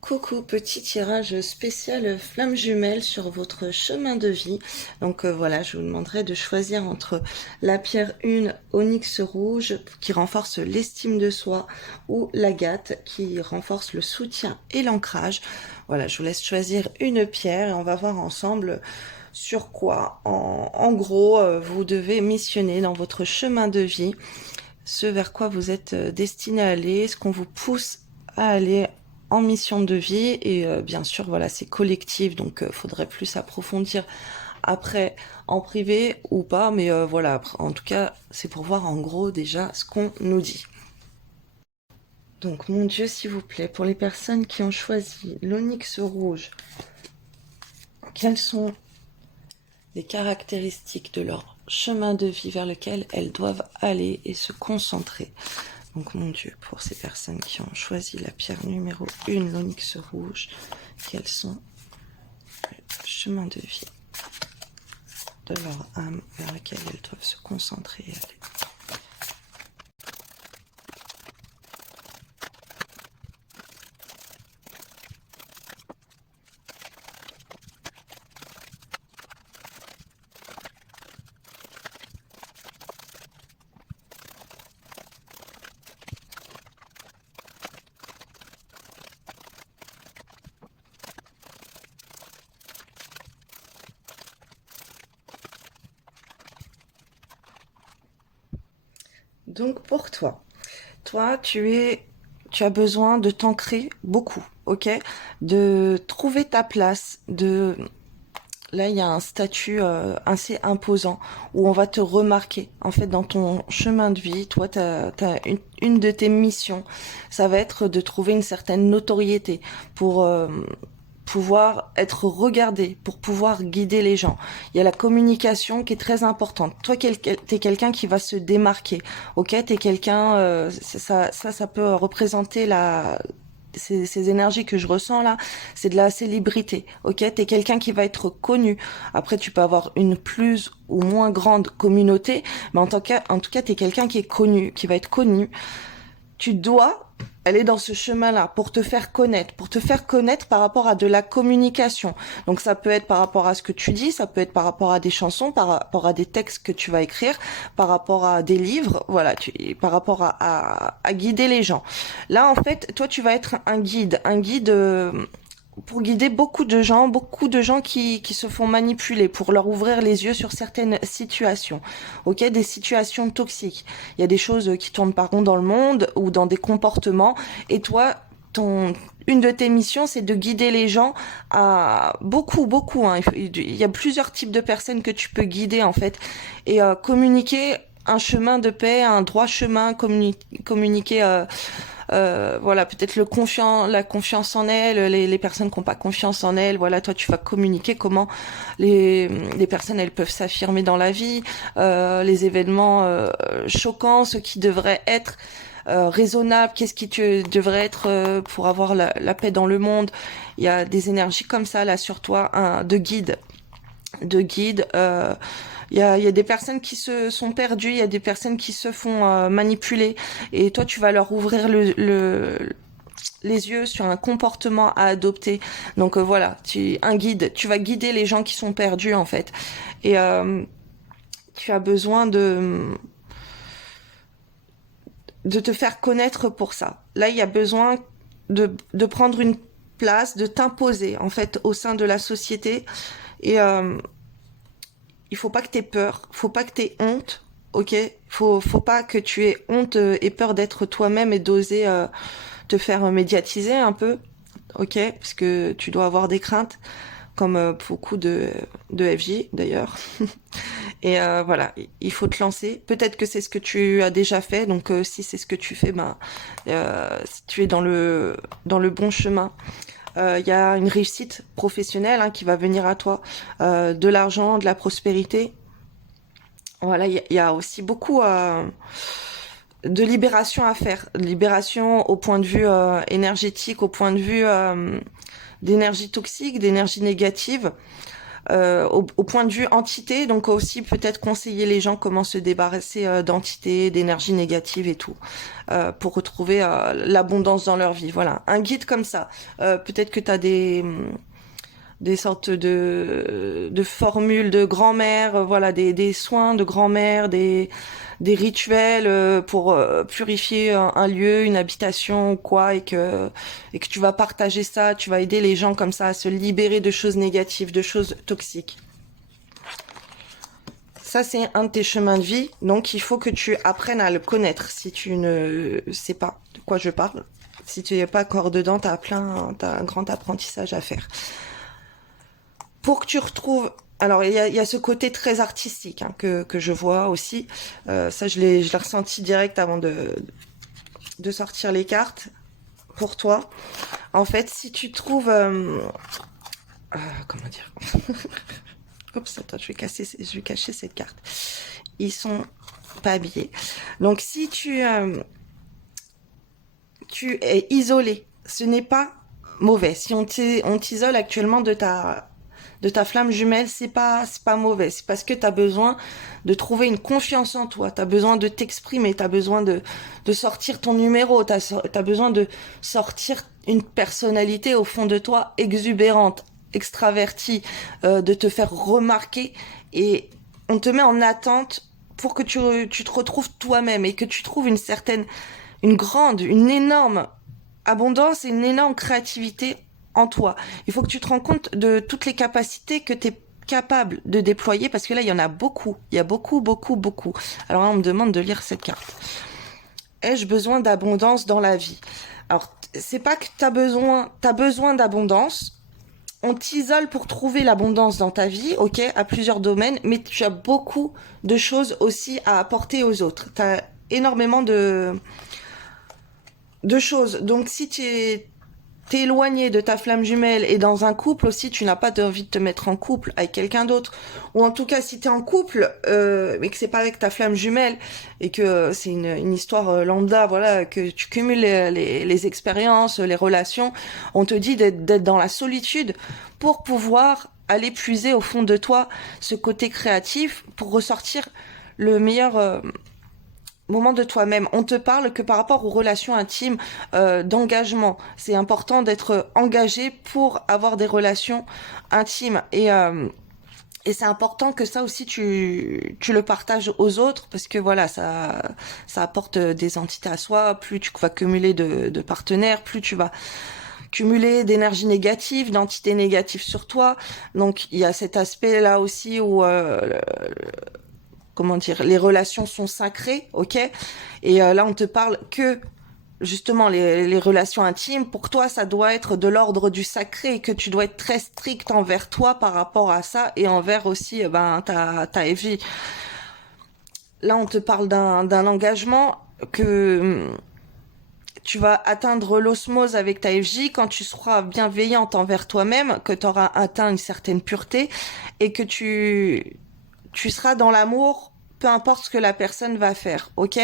Coucou, petit tirage spécial flamme jumelle sur votre chemin de vie. Donc voilà, je vous demanderai de choisir entre la pierre 1 onyx rouge qui renforce l'estime de soi ou l'agate qui renforce le soutien et l'ancrage. Voilà, je vous laisse choisir une pierre et on va voir ensemble sur quoi, en gros, vous devez missionner dans votre chemin de vie, ce vers quoi vous êtes destiné à aller, ce qu'on vous pousse à aller en mission de vie. Et bien sûr, voilà, c'est collectif, donc faudrait plus approfondir après en privé ou pas, mais voilà, en tout cas, c'est pour voir en gros déjà ce qu'on nous dit. Donc mon Dieu, s'il vous plaît, pour les personnes qui ont choisi l'onyx rouge, quelles sont les caractéristiques de leur chemin de vie vers lequel elles doivent aller et se concentrer? Donc mon Dieu, pour ces personnes qui ont choisi la pierre numéro 1, l'onyx rouge, quels sont les chemins de vie de leur âme vers lequel elles doivent se concentrer et aller? Donc pour toi, tu as besoin de t'ancrer beaucoup, ok? De trouver ta place, là il y a un statut assez imposant où on va te remarquer. En fait, dans ton chemin de vie, toi, t'as une de tes missions, ça va être de trouver une certaine notoriété pour pouvoir être regardé, pour pouvoir guider les gens. Il y a la communication qui est très importante. Toi, t'es quelqu'un qui va se démarquer. Ok, t'es quelqu'un, ça peut représenter ces énergies que je ressens là, c'est de la célébrité. Ok, t'es quelqu'un qui va être connu. Après, tu peux avoir une plus ou moins grande communauté, mais en tout cas, t'es quelqu'un qui est connu, qui va être connu. Tu dois aller dans ce chemin-là pour te faire connaître par rapport à de la communication. Donc ça peut être par rapport à ce que tu dis, ça peut être par rapport à des chansons, par rapport à des textes que tu vas écrire, par rapport à des livres, voilà, par rapport à guider les gens. Là, en fait, toi, tu vas être un guide pour guider beaucoup de gens qui se font manipuler, pour leur ouvrir les yeux sur certaines situations, ok, des situations toxiques. Il y a des choses qui tournent pas rond dans le monde ou dans des comportements, et toi, une de tes missions, c'est de guider les gens à beaucoup, hein. Il y a plusieurs types de personnes que tu peux guider en fait, et communiquer un chemin de paix, un droit chemin, communiquer voilà, peut-être la confiance en elles, les personnes qui n'ont pas confiance en elles, voilà, toi tu vas communiquer comment les personnes elles peuvent s'affirmer dans la vie, les événements choquants, ce qui devrait être raisonnable, qu'est-ce qui devrait être pour avoir la paix dans le monde. Il y a des énergies comme ça là sur toi, de guide. Il y a des personnes qui se sont perdues, il y a des personnes qui se font manipuler, et toi tu vas leur ouvrir les yeux sur un comportement à adopter. Donc voilà, un guide, tu vas guider les gens qui sont perdus en fait. Et tu as besoin de te faire connaître pour ça. Là, il y a besoin de prendre une place, de t'imposer en fait au sein de la société. Et il faut pas que t'aies peur, faut pas que t'aies honte, ok? Faut pas que tu aies honte et peur d'être toi-même et d'oser te faire médiatiser un peu, ok? Parce que tu dois avoir des craintes, comme beaucoup de FJ d'ailleurs. Et voilà, il faut te lancer. Peut-être que c'est ce que tu as déjà fait, donc si c'est ce que tu fais, ben tu es dans le bon chemin. Il y a une réussite professionnelle hein, qui va venir à toi, de l'argent, de la prospérité. Voilà, il y a aussi beaucoup de libération à faire, libération au point de vue énergétique, au point de vue d'énergie toxique, d'énergie négative. au point de vue entité, donc aussi peut-être conseiller les gens comment se débarrasser d'entités, d'énergie négative et tout, pour retrouver l'abondance dans leur vie. Voilà, un guide comme ça. Peut-être que tu as des sortes de formules de grand-mère, voilà, des soins de grand-mère, des rituels pour purifier un lieu, une habitation ou quoi, et que tu vas partager ça, tu vas aider les gens comme ça à se libérer de choses négatives, de choses toxiques. Ça, c'est un de tes chemins de vie, donc il faut que tu apprennes à le connaître. Si tu ne sais pas de quoi je parle, si tu n'es pas encore dedans, t'as un grand apprentissage à faire. Pour que tu retrouves... Alors, il y a ce côté très artistique hein, que je vois aussi. Ça, je l'ai ressenti direct avant de sortir les cartes pour toi. En fait, si tu trouves... comment dire Oups, attends, je vais cacher cette carte. Ils sont pas habillés. Donc, si tu es isolé, ce n'est pas mauvais. Si on t'isole actuellement de ta flamme jumelle, c'est pas mauvais. C'est parce que tu as besoin de trouver une confiance en toi. Tu as besoin de t'exprimer. Tu as besoin de sortir ton numéro. Tu as besoin de sortir une personnalité au fond de toi exubérante, extravertie, de te faire remarquer. Et on te met en attente pour que tu te retrouves toi-même et que tu trouves une énorme abondance et une énorme créativité en toi. Il faut que tu te rends compte de toutes les capacités que tu es capable de déployer parce que là, il y en a beaucoup. Il y a beaucoup, beaucoup, beaucoup. Alors là, on me demande de lire cette carte. Ai-je besoin d'abondance dans la vie? Alors, c'est pas que t'as besoin d'abondance. On t'isole pour trouver l'abondance dans ta vie, ok, à plusieurs domaines, mais tu as beaucoup de choses aussi à apporter aux autres. Tu as énormément de choses. Donc, si t'es éloigné de ta flamme jumelle et dans un couple aussi, tu n'as pas envie de te mettre en couple avec quelqu'un d'autre. Ou en tout cas, si t'es en couple, mais que c'est pas avec ta flamme jumelle et que c'est une histoire lambda, voilà, que tu cumules les expériences, les relations, on te dit d'être dans la solitude pour pouvoir aller puiser au fond de toi ce côté créatif pour ressortir le meilleur moment de toi-même. On te parle que par rapport aux relations intimes, d'engagement. C'est important d'être engagé pour avoir des relations intimes. Et c'est important que ça aussi tu le partages aux autres parce que voilà, ça apporte des entités à soi. Plus tu vas cumuler de partenaires, plus tu vas cumuler d'énergie négative, d'entités négatives sur toi. Donc il y a cet aspect là aussi où comment dire, les relations sont sacrées, ok? Et là, on te parle que justement les relations intimes. Pour toi, ça doit être de l'ordre du sacré et que tu dois être très strict envers toi par rapport à ça et envers aussi ta FJ. Là, on te parle d'un engagement que tu vas atteindre l'osmose avec ta FJ quand tu seras bienveillante envers toi-même, que tu auras atteint une certaine pureté et que tu seras dans l'amour, peu importe ce que la personne va faire, ok?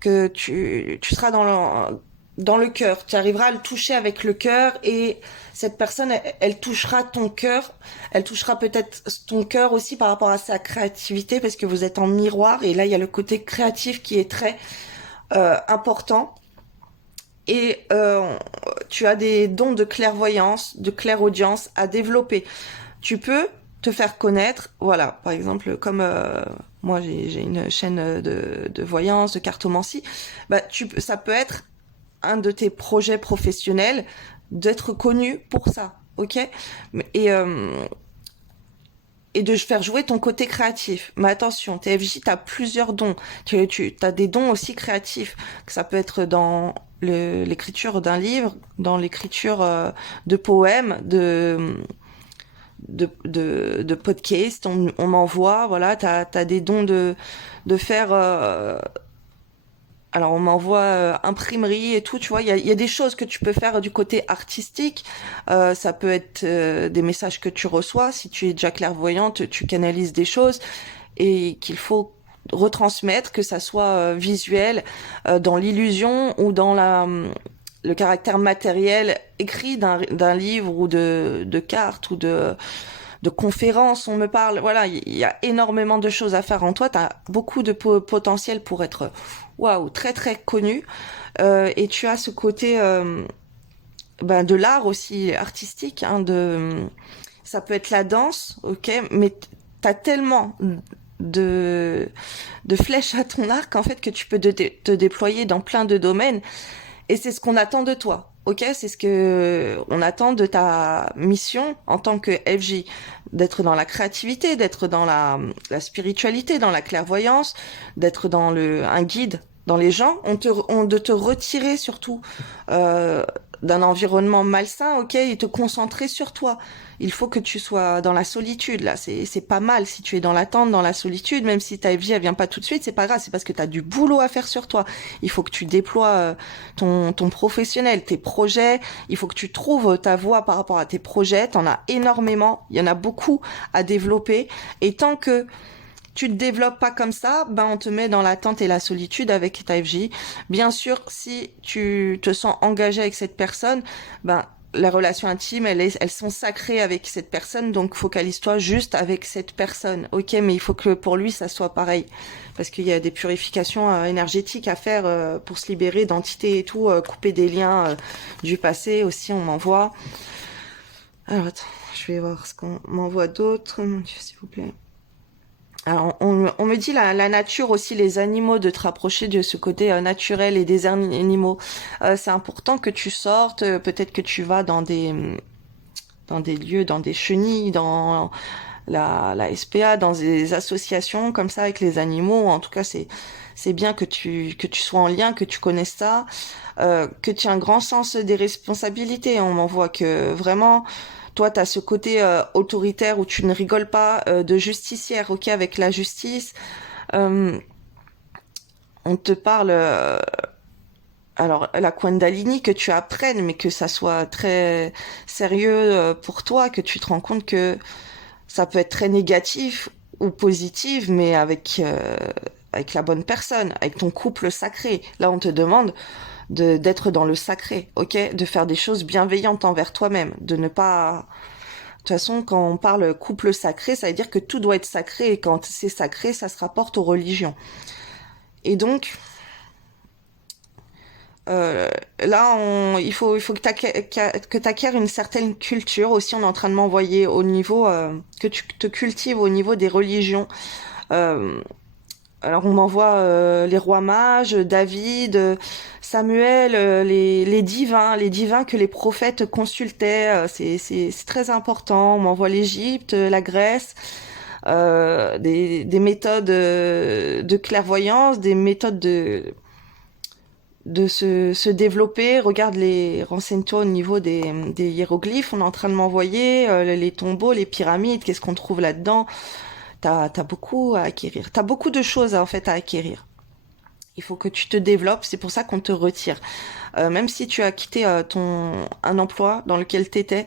Que tu seras dans le cœur, tu arriveras à le toucher avec le cœur et cette personne, elle touchera ton cœur, elle touchera peut-être ton cœur aussi par rapport à sa créativité parce que vous êtes en miroir et là, il y a le côté créatif qui est très important. Et tu as des dons de clairvoyance, de clairaudience à développer. Tu peux te faire connaître, voilà, par exemple, comme moi j'ai une chaîne de voyance, de cartomancie, bah ça peut être un de tes projets professionnels d'être connu pour ça, ok? Et et de faire jouer ton côté créatif. Mais attention, TFJ, tu as plusieurs dons. Tu as des dons aussi créatifs, que ça peut être dans l'écriture d'un livre, dans l'écriture de poèmes, de podcasts, on m'envoie, voilà, t'as des dons de faire alors on m'envoie imprimerie et tout, tu vois, il y a des choses que tu peux faire du côté artistique. Ça peut être des messages que tu reçois. Si tu es déjà clairvoyante, tu canalises des choses et qu'il faut retransmettre, que ça soit visuel, dans l'illusion ou dans le caractère matériel écrit d'un livre ou de cartes ou de conférences, on me parle. Voilà, il y a énormément de choses à faire en toi. Tu as beaucoup de potentiel pour être, waouh, très très connu. Et tu as ce côté ben, de l'art aussi artistique, hein, ça peut être la danse, ok, mais t'as tellement de de flèches à ton arc en fait que tu peux te déployer dans plein de domaines et c'est ce qu'on attend de toi. Ok, c'est ce que on attend de ta mission en tant que FJ, d'être dans la créativité, d'être dans la spiritualité, dans la clairvoyance, d'être dans un guide dans les gens, de te retirer surtout euh, d'un environnement malsain, ok, et te concentrer sur toi. Il faut que tu sois dans la solitude, là. C'est pas mal si tu es dans l'attente, dans la solitude, même si ta FJ, elle vient pas tout de suite, c'est pas grave, c'est parce que tu as du boulot à faire sur toi. Il faut que tu déploies ton professionnel, tes projets. Il faut que tu trouves ta voie par rapport à tes projets. T'en as énormément. Il y en a beaucoup à développer. Et tant que tu te développes pas comme ça, ben on te met dans l'attente et la solitude avec ta FJ. Bien sûr, si tu te sens engagé avec cette personne, ben les relations intimes, elles sont sacrées avec cette personne, donc focalise-toi juste avec cette personne. Ok, mais il faut que pour lui, ça soit pareil. Parce qu'il y a des purifications énergétiques à faire pour se libérer d'entités et tout, couper des liens du passé aussi, on m'envoie. Alors attends, je vais voir ce qu'on m'envoie d'autre. Mon Dieu, s'il vous plaît. Alors, on me dit la nature aussi, les animaux, de te rapprocher de ce côté naturel et des animaux. C'est important que tu sortes, peut-être que tu vas dans des lieux, dans des chenilles, dans la SPA, dans des associations comme ça avec les animaux. En tout cas, c'est bien que tu sois en lien, que tu connaisses ça, que tu aies un grand sens des responsabilités. On m'envoie que vraiment, toi, tu as ce côté autoritaire où tu ne rigoles pas, de justicière, ok, avec la justice. Euh, on te parle, alors la Kundalini, que tu apprennes, mais que ça soit très sérieux pour toi, que tu te rends compte que ça peut être très négatif ou positif, mais avec la bonne personne, avec ton couple sacré. Là, on te demande d'être dans le sacré, ok? De faire des choses bienveillantes envers toi-même, de ne pas... De toute façon, quand on parle couple sacré, ça veut dire que tout doit être sacré, et quand c'est sacré, ça se rapporte aux religions. Et donc, euh, là, il faut que tu acquières une certaine culture. Aussi, on est en train de m'envoyer au niveau, que tu te cultives au niveau des religions. Euh, alors, on m'envoie les rois mages, David, Samuel, les divins que les prophètes consultaient. C'est très important. On m'envoie l'Égypte, la Grèce, des méthodes de clairvoyance, des méthodes de se développer. Regarde renseigne-toi au niveau des hiéroglyphes. On est en train de m'envoyer les tombeaux, les pyramides. Qu'est-ce qu'on trouve là-dedans? T'as beaucoup à acquérir. T'as beaucoup de choses en fait à acquérir. Il faut que tu te développes. C'est pour ça qu'on te retire. Même si tu as quitté un emploi dans lequel t'étais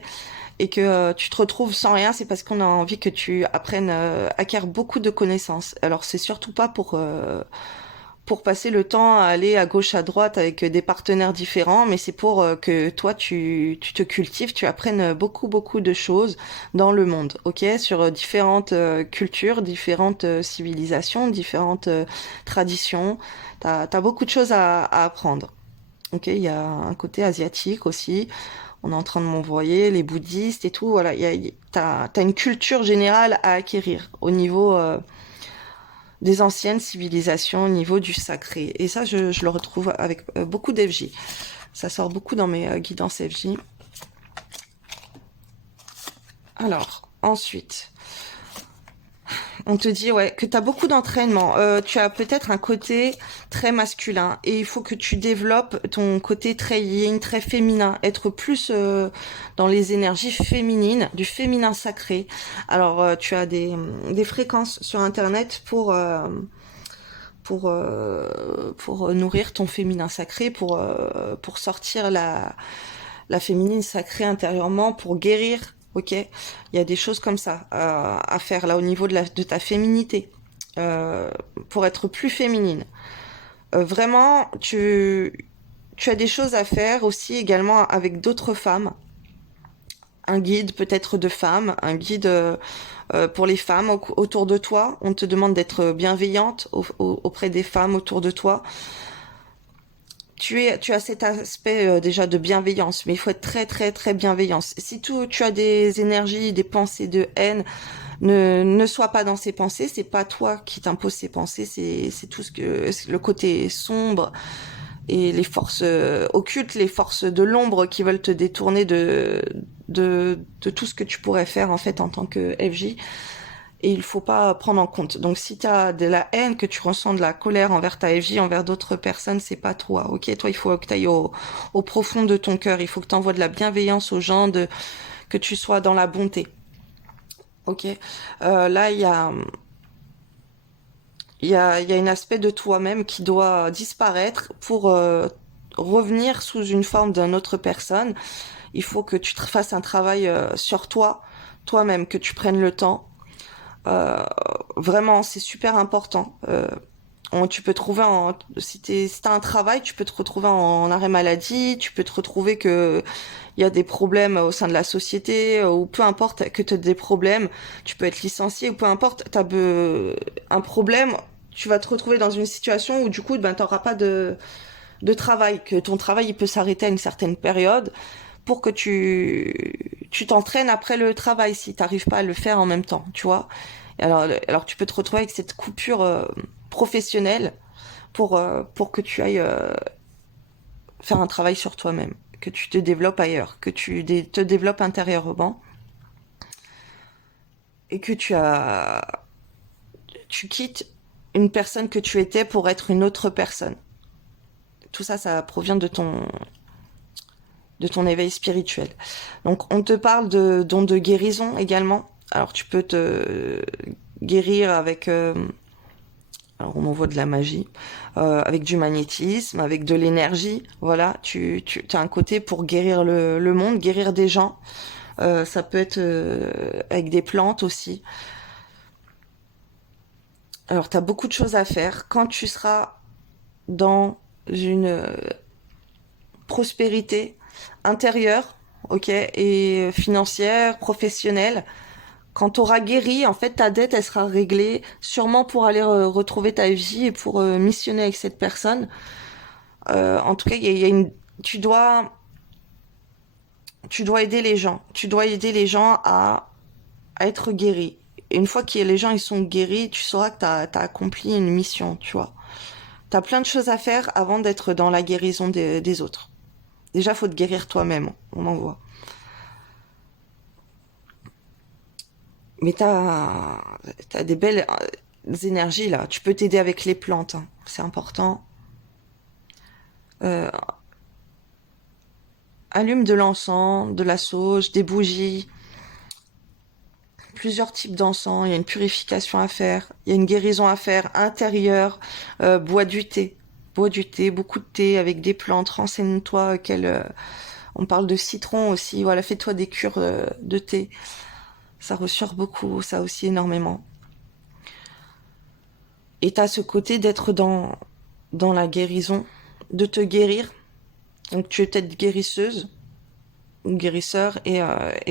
et que tu te retrouves sans rien, c'est parce qu'on a envie que tu apprennes, acquières beaucoup de connaissances. Alors c'est surtout pas pour passer le temps à aller à gauche, à droite avec des partenaires différents, mais c'est pour que toi, tu te cultives, tu apprennes beaucoup, beaucoup de choses dans le monde, ok? Sur différentes cultures, différentes civilisations, différentes traditions. T'as beaucoup de choses à apprendre. Ok, il y a un côté asiatique aussi. On est en train de m'envoyer les bouddhistes et tout. Voilà, t'as une culture générale à acquérir au niveau des anciennes civilisations au niveau du sacré. Et ça, je le retrouve avec beaucoup d'FJ. Ça sort beaucoup dans mes guidances FJ. Alors, ensuite, on te dit ouais que tu as beaucoup d'entraînement. Tu as peut-être un côté très masculin et il faut que tu développes ton côté très yin, très féminin, être plus dans les énergies féminines, du féminin sacré. Alors tu as des fréquences sur internet pour nourrir ton féminin sacré, pour sortir la féminine sacrée intérieurement, pour guérir. Ok, il y a des choses comme ça à faire là au niveau de ta féminité, pour être plus féminine. Vraiment, tu as des choses à faire aussi également avec d'autres femmes un guide peut-être de femmes, un guide pour les femmes autour de toi. On te demande d'être bienveillante auprès des femmes autour de toi. Tu as cet aspect déjà de bienveillance, mais il faut être très très très bienveillant. Si tu as des énergies, des pensées de haine, ne sois pas dans ces pensées. C'est pas toi qui t'impose ces pensées, c'est tout ce que le côté sombre et les forces occultes, les forces de l'ombre qui veulent te détourner de tout ce que tu pourrais faire en fait en tant que FJ. Et il faut pas prendre en compte. Donc si tu as de la haine, que tu ressens de la colère envers ta FJ, envers d'autres personnes, c'est pas toi, ok? Toi, il faut que tu ailles au profond de ton cœur. Il faut que tu envoies de la bienveillance aux gens, que tu sois dans la bonté, ok? Là, il y a un aspect de toi-même qui doit disparaître pour revenir sous une forme d'une autre personne. Il faut que tu te fasses un travail sur toi, toi-même, que tu prennes le temps. Vraiment, c'est super important. Tu peux trouver si t'as un travail, tu peux te retrouver en arrêt maladie, tu peux te retrouver que il y a des problèmes au sein de la société, ou peu importe que tu aies des problèmes, tu peux être licencié, ou peu importe, un problème, tu vas te retrouver dans une situation où du coup, ben, t'auras pas de travail, que ton travail il peut s'arrêter à une certaine période pour que tu t'entraînes après le travail si t'arrives pas à le faire en même temps, tu vois. Alors tu peux te retrouver avec cette coupure professionnelle pour que tu ailles faire un travail sur toi-même, que tu te développes ailleurs, que te développes intérieurement et que tu quittes une personne que tu étais pour être une autre personne. Tout ça, ça provient de ton éveil spirituel. Donc on te parle de dons de guérison également. Alors tu peux te guérir avec alors on envoie de la magie, avec du magnétisme, avec de l'énergie. Voilà, tu as un côté pour guérir le monde, guérir des gens. Ça peut être avec des plantes aussi. Alors tu as beaucoup de choses à faire. Quand tu seras dans une prospérité intérieure, ok, et financière, professionnelle, quand tu auras guéri, en fait, ta dette, elle sera réglée, sûrement pour aller retrouver ta vie et pour missionner avec cette personne. En tout cas, il y a tu dois aider les gens. Tu dois aider les gens à être guéris. Et une fois que les gens ils sont guéris, tu sauras que t'as accompli une mission, tu vois. T'as plein de choses à faire avant d'être dans la guérison des autres. Déjà, faut te guérir toi-même, on en voit. Mais t'as des belles énergies là. Tu peux t'aider avec les plantes, hein. C'est important. Euh, Allume de l'encens, de la sauge, des bougies, plusieurs types d'encens. Il y a une purification à faire. Il y a une guérison à faire intérieure. Bois du thé. Bois du thé, beaucoup de thé avec des plantes. Renseigne-toi on parle de citron aussi. Voilà, fais-toi des cures de thé. Ça ressort beaucoup, ça aussi énormément. Et t'as ce côté d'être dans la guérison, de te guérir. Donc tu es peut-être guérisseuse ou guérisseur et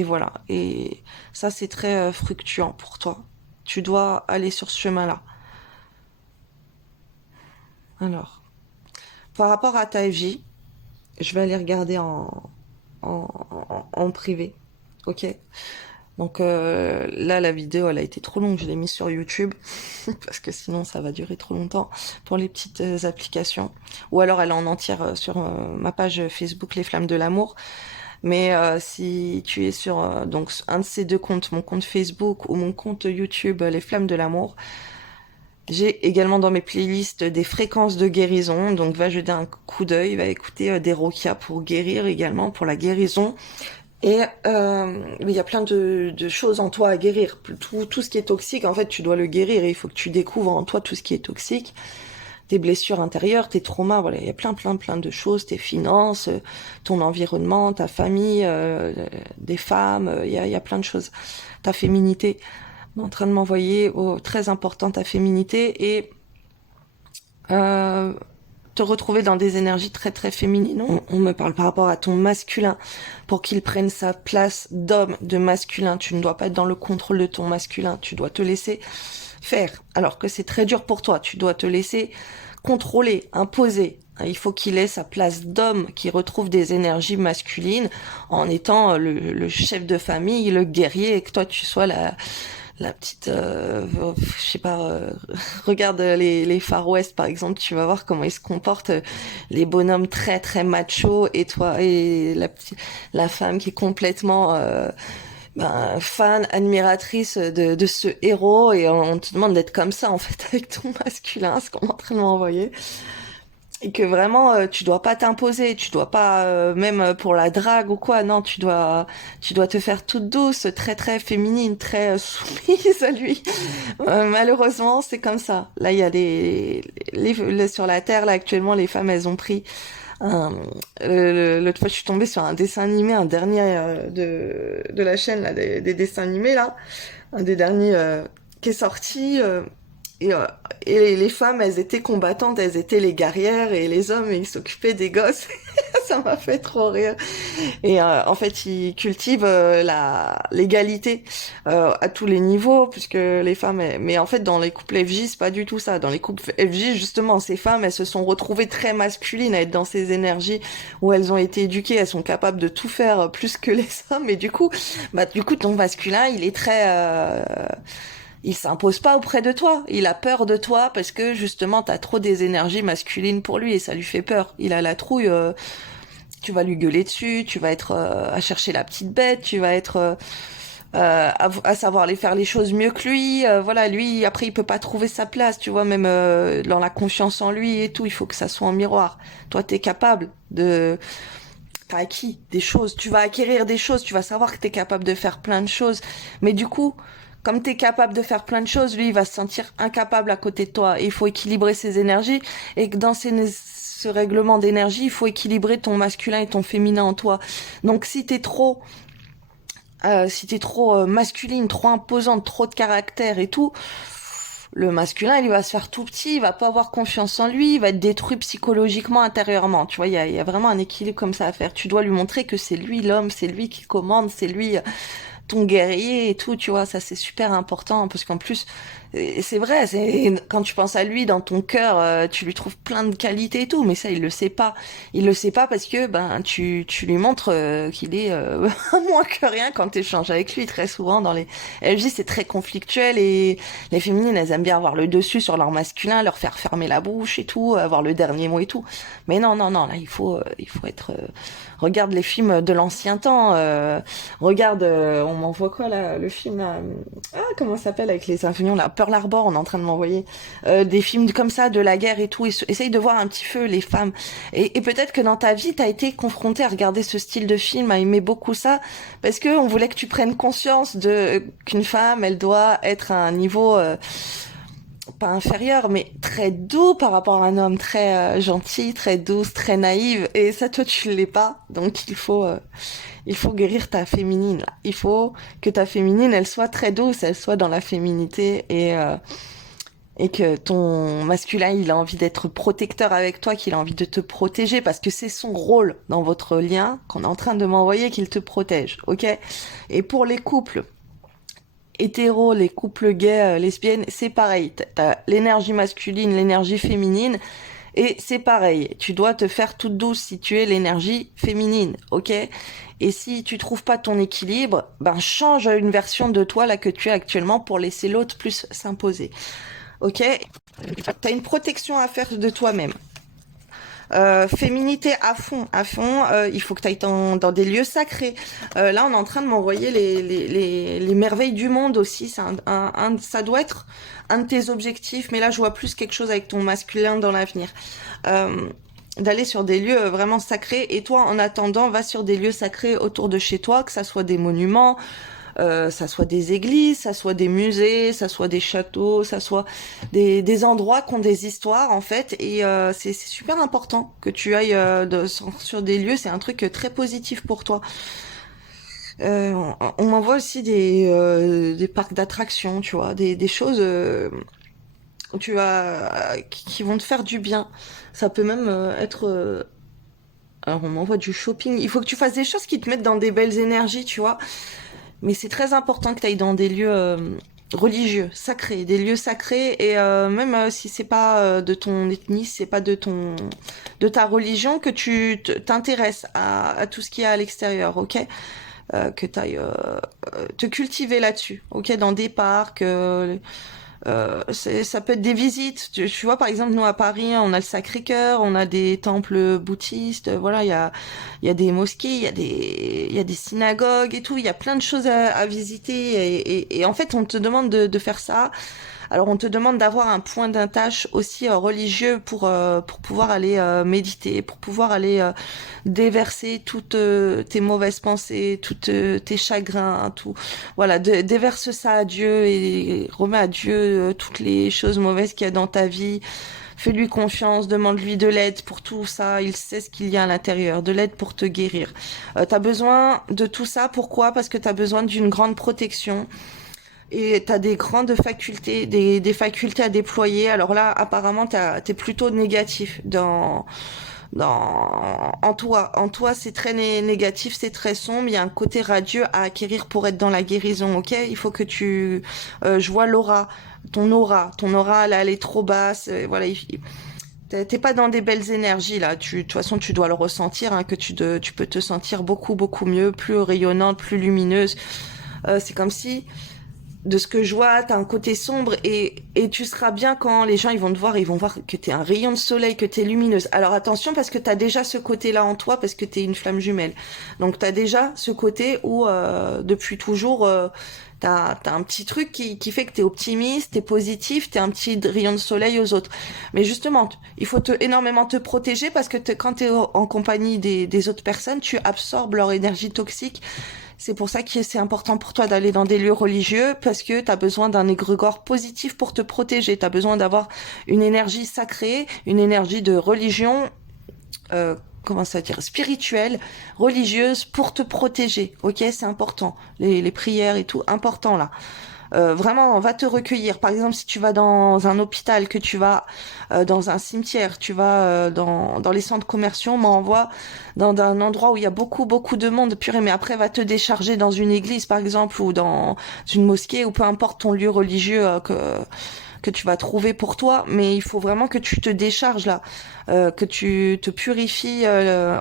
voilà. Et ça c'est très fructueux pour toi. Tu dois aller sur ce chemin-là. Alors, par rapport à ta FJ, je vais aller regarder en privé. Ok? Donc là, la vidéo, elle a été trop longue. Je l'ai mise sur YouTube parce que sinon, ça va durer trop longtemps pour les petites applications. Ou alors, elle est en entière sur ma page Facebook Les Flammes de l'Amour. Mais si tu es sur donc un de ces deux comptes, mon compte Facebook ou mon compte YouTube Les Flammes de l'Amour, j'ai également dans mes playlists des fréquences de guérison. Donc va jeter un coup d'œil, va écouter des Rokia pour guérir également, pour la guérison. Et il y a plein de choses en toi à guérir. Tout ce qui est toxique, en fait, tu dois le guérir. Et il faut que tu découvres en toi tout ce qui est toxique. Tes blessures intérieures, tes traumas, voilà. Il y a plein de choses. Tes finances, ton environnement, ta famille, des femmes. Il y a plein de choses. Ta féminité. On est en train de m'envoyer, très important, ta féminité. Et te te retrouver dans des énergies très très féminines. On me parle par rapport à ton masculin, pour qu'il prenne sa place d'homme, de masculin. Tu ne dois pas être dans le contrôle de ton masculin, tu dois te laisser faire. Alors que c'est très dur pour toi, tu dois te laisser contrôler, imposer. Il faut qu'il ait sa place d'homme, qui retrouve des énergies masculines en étant le chef de famille, le guerrier, et que toi tu sois la petite, je sais pas, regarde les Far West par exemple, tu vas voir comment ils se comportent, les bonhommes très très machos, et toi et la femme qui est complètement fan, admiratrice de ce héros, et on te demande d'être comme ça en fait avec ton masculin, ce qu'on est en train de m'envoyer. Et que vraiment tu dois pas t'imposer, tu dois pas même pour la drague ou quoi, non, tu dois te faire toute douce, très très féminine, très soumise à lui. Malheureusement, c'est comme ça. Là, il y a sur la terre là actuellement, les femmes, elles ont pris l'autre fois je suis tombée sur un dessin animé, un dernier de la chaîne là, des dessins animés là, un des derniers qui est sorti, et, euh, et les femmes, elles étaient combattantes, elles étaient les guerrières, et les hommes, ils s'occupaient des gosses. Ça m'a fait trop rire. Et en fait, ils cultivent l'égalité à tous les niveaux, puisque les femmes... Mais en fait, dans les couples FJ, c'est pas du tout ça. Dans les couples FJ, justement, ces femmes, elles se sont retrouvées très masculines, à être dans ces énergies où elles ont été éduquées, elles sont capables de tout faire plus que les hommes. Et du coup, ton masculin, il est très... il s'impose pas auprès de toi. Il a peur de toi parce que justement t'as trop des énergies masculines pour lui, et ça lui fait peur. Il a la trouille. Tu vas lui gueuler dessus, tu vas être à chercher la petite bête, tu vas être à savoir faire les choses mieux que lui. Voilà, lui après il peut pas trouver sa place, tu vois, même dans la confiance en lui et tout. Il faut que ça soit en miroir. Toi t'es capable de... T'as acquis des choses, tu vas acquérir des choses, tu vas savoir que t'es capable de faire plein de choses. Mais du coup, comme t'es capable de faire plein de choses, lui, il va se sentir incapable à côté de toi. Et il faut équilibrer ses énergies. Et que dans ce règlement d'énergie, il faut équilibrer ton masculin et ton féminin en toi. Donc si t'es trop masculine, trop imposante, trop de caractère et tout, le masculin, il va se faire tout petit, il va pas avoir confiance en lui, il va être détruit psychologiquement, intérieurement. Tu vois, il y a vraiment un équilibre comme ça à faire. Tu dois lui montrer que c'est lui l'homme, c'est lui qui commande, c'est lui ton guerrier et tout, tu vois, ça c'est super important, parce qu'en plus, c'est vrai, c'est quand tu penses à lui dans ton cœur, tu lui trouves plein de qualités et tout, mais ça il le sait pas. Il le sait pas parce que tu lui montres qu'il est moins que rien quand tu échanges avec lui. Très souvent dans les LG, c'est très conflictuel, et les féminines, elles aiment bien avoir le dessus sur leur masculin, leur faire fermer la bouche et tout, avoir le dernier mot et tout. Mais non, non, non, là il faut être regarde les films de l'ancien temps, regarde, on m'envoie quoi là, le film là, comment ça s'appelle avec les avions là, Pearl Harbor, on est en train de m'envoyer des films comme ça de la guerre et tout. Essaye de voir un petit peu les femmes, et peut-être que dans ta vie t'as été confronté à regarder ce style de film, à aimer beaucoup ça, parce que on voulait que tu prennes conscience de qu'une femme, elle doit être à un niveau pas inférieur, mais très doux par rapport à un homme, très gentil, très douce, très naïve. Et ça, toi, tu l'es pas. Donc, il faut guérir ta féminine, là. Il faut que ta féminine, elle soit très douce, elle soit dans la féminité, et que ton masculin, il a envie d'être protecteur avec toi, qu'il a envie de te protéger, parce que c'est son rôle dans votre lien qu'on est en train de m'envoyer, qu'il te protège, ok? Et pour les couples hétéros, les couples gays, lesbiennes, c'est pareil. T'as l'énergie masculine, l'énergie féminine, et c'est pareil. Tu dois te faire toute douce si tu es l'énergie féminine, ok? Et si tu trouves pas ton équilibre, change une version de toi là que tu es actuellement pour laisser l'autre plus s'imposer, ok? T'as une protection à faire de toi-même. Féminité à fond, à fond. Il faut que tu ailles dans des lieux sacrés. Là, on est en train de m'envoyer les merveilles du monde aussi. Ça doit être un de tes objectifs. Mais là, je vois plus quelque chose avec ton masculin dans l'avenir. D'aller sur des lieux vraiment sacrés. Et toi, en attendant, va sur des lieux sacrés autour de chez toi, que ça soit des monuments, ça soit des églises, ça soit des musées, ça soit des châteaux, ça soit des endroits qui ont des histoires en fait, et c'est super important que tu ailles sur des lieux, c'est un truc très positif pour toi. On m'envoie aussi des parcs d'attractions, tu vois, des choses qui vont te faire du bien. Ça peut même être alors on m'envoie du shopping. Il faut que tu fasses des choses qui te mettent dans des belles énergies, tu vois. Mais c'est très important que tu ailles dans des lieux religieux, sacrés, des lieux sacrés. Et même si c'est pas de ton ethnie, si c'est pas de ta religion, que tu t'intéresses à tout ce qu'il y a à l'extérieur, ok? Que tu ailles te cultiver là-dessus, ok? Dans des parcs. Ça peut être des visites. Tu vois, par exemple, nous à Paris, on a le Sacré-Cœur, on a des temples bouddhistes. Voilà, il y a des mosquées, il y a des synagogues et tout. Il y a plein de choses à visiter. Et en fait, on te demande de faire ça. Alors, on te demande d'avoir un point d'attache aussi religieux pour pouvoir aller méditer, pour pouvoir aller déverser toutes tes mauvaises pensées, toutes tes chagrins, tout. Voilà, déverse ça à Dieu et remets à Dieu toutes les choses mauvaises qu'il y a dans ta vie. Fais-lui confiance, demande-lui de l'aide pour tout ça. Il sait ce qu'il y a à l'intérieur, de l'aide pour te guérir. T'as besoin de tout ça. Pourquoi? Parce que t'as besoin d'une grande protection. Et t'as des grandes facultés, des facultés à déployer. Alors là, apparemment, t'es plutôt négatif en toi. En toi, c'est très négatif, c'est très sombre. Il y a un côté radieux à acquérir pour être dans la guérison, ok? Il faut que je vois l'aura, ton aura, là, elle est trop basse. Voilà, t'es pas dans des belles énergies là. De toute façon, tu dois le ressentir, hein, que tu peux te sentir beaucoup, beaucoup mieux, plus rayonnante, plus lumineuse. C'est comme si de ce que je vois, t'as un côté sombre et tu seras bien quand les gens ils vont te voir, ils vont voir que t'es un rayon de soleil, que t'es lumineuse. Alors attention parce que t'as déjà ce côté-là en toi parce que t'es une flamme jumelle. Donc t'as déjà ce côté où depuis toujours t'as un petit truc qui fait que t'es optimiste, t'es positif, t'es un petit rayon de soleil aux autres. Mais justement, il faut énormément te protéger parce que quand t'es en compagnie des autres personnes, tu absorbes leur énergie toxique. C'est pour ça que c'est important pour toi d'aller dans des lieux religieux parce que tu as besoin d'un égrégore positif pour te protéger. Tu as besoin d'avoir une énergie sacrée, une énergie de religion, comment ça dire, spirituelle, religieuse pour te protéger. Ok, c'est important. Les prières et tout, important là. Vraiment, on va te recueillir. Par exemple, si tu vas dans un hôpital, que tu vas dans un cimetière, tu vas dans les centres commerciaux, on m'envoie dans un endroit où il y a beaucoup, beaucoup de monde, purée, mais après, va te décharger dans une église, par exemple, ou dans une mosquée, ou peu importe ton lieu religieux que tu vas trouver pour toi, mais il faut vraiment que tu te décharges là, que tu te purifies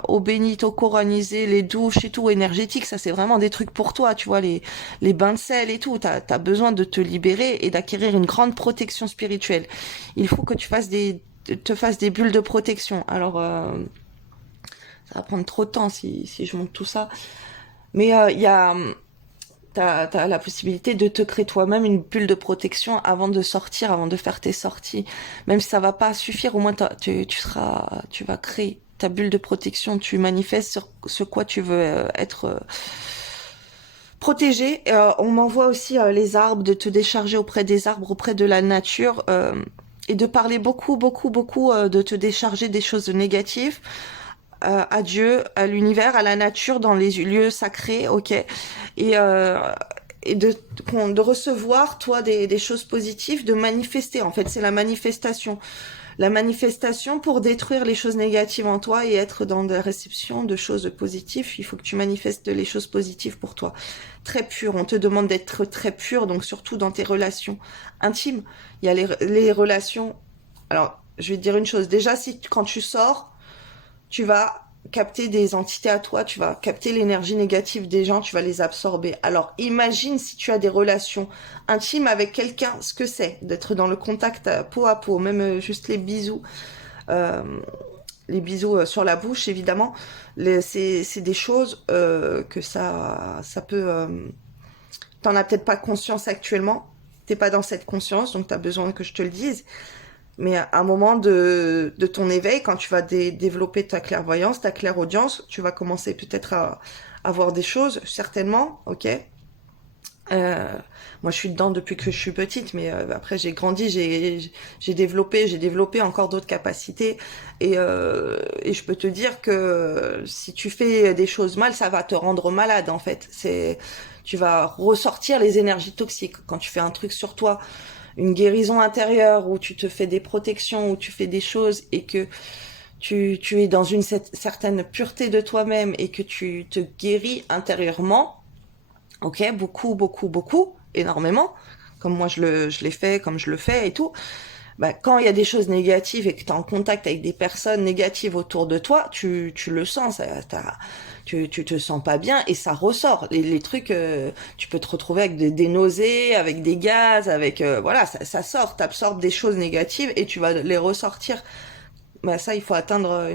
eau bénite, eau coranisée, les douches et tout, énergétique, ça c'est vraiment des trucs pour toi, tu vois, les bains de sel et tout, t'as besoin de te libérer et d'acquérir une grande protection spirituelle. Il faut que tu te fasses des bulles de protection. Alors, ça va prendre trop de temps si je monte tout ça. Mais il y a t'as la possibilité de te créer toi-même une bulle de protection avant de sortir, avant de faire tes sorties. Même si ça va pas suffire, au moins tu vas créer ta bulle de protection. Tu manifestes sur ce quoi tu veux être protégé. On m'envoie aussi les arbres, de te décharger auprès des arbres, auprès de la nature. Et de parler beaucoup, beaucoup, beaucoup, de te décharger des choses négatives à Dieu, à l'univers, à la nature, dans les lieux sacrés, ok, et et de recevoir toi des choses positives, de manifester. En fait, c'est la manifestation pour détruire les choses négatives en toi et être dans la réception de choses positives. Il faut que tu manifestes les choses positives pour toi. Très pur. On te demande d'être très pur, donc surtout dans tes relations intimes. Il y a les relations. Alors, je vais te dire une chose. Déjà, si quand tu sors tu vas capter des entités à toi, tu vas capter l'énergie négative des gens, tu vas les absorber. Alors imagine si tu as des relations intimes avec quelqu'un, ce que c'est d'être dans le contact peau à peau, même juste euh, les bisous sur la bouche évidemment, c'est des choses que ça peut... T'en as peut-être pas conscience actuellement, t'es pas dans cette conscience, donc t'as besoin que je te le dise. Mais à un moment de ton éveil, quand tu vas développer ta clairvoyance, ta clairaudience, tu vas commencer peut-être à voir des choses, certainement, ok. Moi, je suis dedans depuis que je suis petite, mais après j'ai grandi, j'ai développé encore d'autres capacités, et je peux te dire que si tu fais des choses mal, ça va te rendre malade en fait. Tu vas ressortir les énergies toxiques quand tu fais un truc sur toi une guérison intérieure où tu te fais des protections, où tu fais des choses et que tu es dans une certaine pureté de toi-même et que tu te guéris intérieurement, ok, beaucoup, beaucoup, beaucoup, énormément, comme moi je l'ai fait, comme je le fais et tout, bah, quand il y a des choses négatives et que tu es en contact avec des personnes négatives autour de toi, tu le sens, tu te sens pas bien et ça ressort. Les trucs, tu peux te retrouver avec des nausées, avec des gaz, avec voilà, ça sort, t'absorbes des choses négatives et tu vas les ressortir. Bah ça, il faut atteindre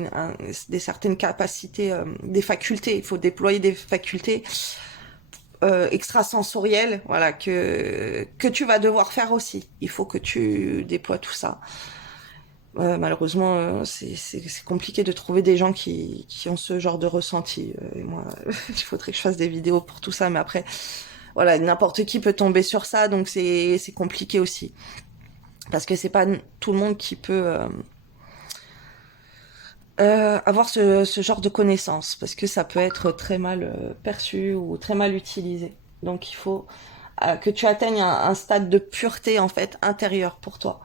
des certaines capacités, des facultés. Il faut déployer des facultés extrasensorielles, voilà, que tu vas devoir faire aussi. Il faut que tu déploies tout ça. Malheureusement, c'est compliqué de trouver des gens qui ont ce genre de ressenti. Et moi, il faudrait que je fasse des vidéos pour tout ça, mais après, voilà, n'importe qui peut tomber sur ça, donc c'est compliqué aussi. Parce que c'est pas tout le monde qui peut avoir ce genre de connaissances, parce que ça peut être très mal perçu ou très mal utilisé. Donc il faut que tu atteignes un stade de pureté en fait intérieure pour toi.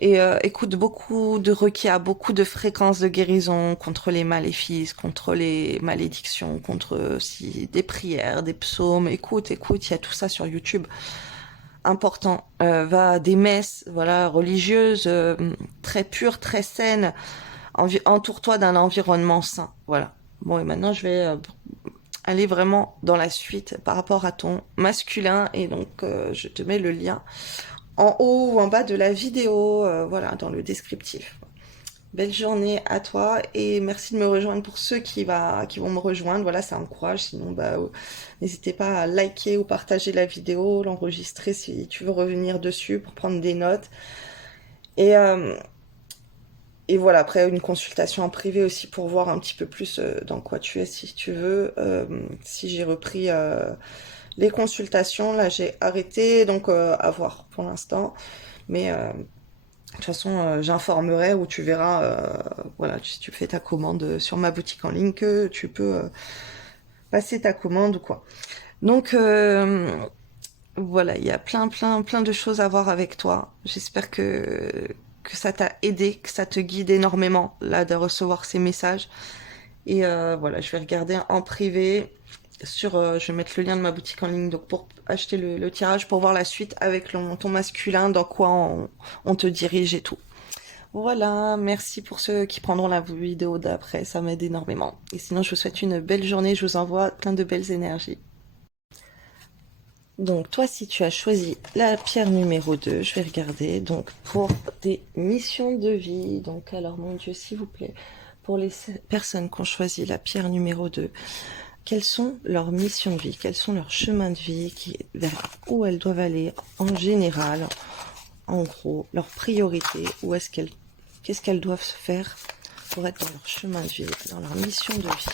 Et écoute beaucoup de requis, beaucoup de fréquences de guérison contre les maléfices, contre les malédictions, contre aussi des prières, des psaumes. Écoute, il y a tout ça sur YouTube. Important. Va à des messes, voilà, religieuses, très pures, très saines. Entoure-toi d'un environnement sain. Voilà. Bon, et maintenant, je vais aller vraiment dans la suite par rapport à ton masculin. Et donc, je te mets le lien en haut ou en bas de la vidéo, voilà, dans le descriptif. Belle journée à toi et merci de me rejoindre pour ceux qui vont me rejoindre. Voilà, ça encourage. Sinon, bah, n'hésitez pas à liker ou partager la vidéo, l'enregistrer si tu veux revenir dessus pour prendre des notes. Et, euh, et voilà, après une consultation en privé aussi pour voir un petit peu plus dans quoi tu es si tu veux. Si j'ai repris les consultations, là j'ai arrêté, donc à voir pour l'instant. Mais de toute façon, j'informerai ou tu verras, voilà, si tu fais ta commande sur ma boutique en ligne, que tu peux passer ta commande ou quoi. Donc voilà, il y a plein de choses à voir avec toi. J'espère que ça t'a aidé, que ça te guide énormément là de recevoir ces messages. Et voilà, je vais regarder en privé je vais mettre le lien de ma boutique en ligne donc pour acheter le tirage pour voir la suite avec ton masculin, dans quoi on te dirige et tout. Voilà, merci pour ceux qui prendront la vidéo d'après, ça m'aide énormément. Et sinon, je vous souhaite une belle journée, je vous envoie plein de belles énergies. Donc toi, si tu as choisi la pierre numéro 2, je vais regarder donc pour des missions de vie. Donc alors mon Dieu, s'il vous plaît, pour les personnes qui ont choisi la pierre numéro 2, quelles sont leurs missions de vie, quels sont leurs chemins de vie, vers où elles doivent aller en général, en gros, leurs priorités, qu'est-ce qu'elles doivent faire pour être dans leur chemin de vie, dans leur mission de vie.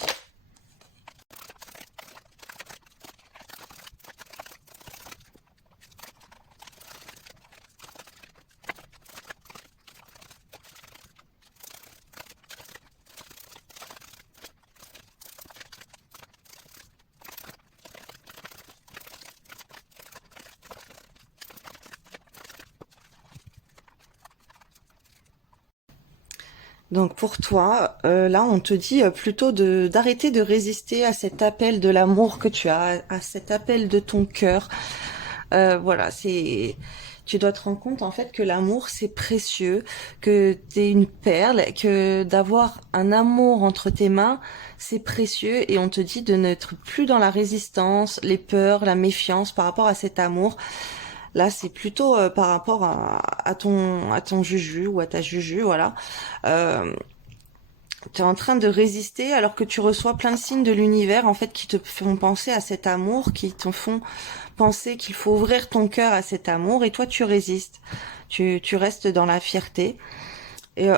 Donc pour toi, là on te dit plutôt d'arrêter de résister à cet appel de l'amour que tu as, à cet appel de ton cœur. Voilà, tu dois te rendre compte en fait que l'amour c'est précieux, que t'es une perle, que d'avoir un amour entre tes mains c'est précieux et on te dit de n'être plus dans la résistance, les peurs, la méfiance par rapport à cet amour. Là, c'est plutôt par rapport à ton juju ou à ta juju, voilà. Euh, Tu es en train de résister alors que tu reçois plein de signes de l'univers en fait qui te font penser à cet amour, qui te font penser qu'il faut ouvrir ton cœur à cet amour et toi tu résistes. Tu restes dans la fierté. Et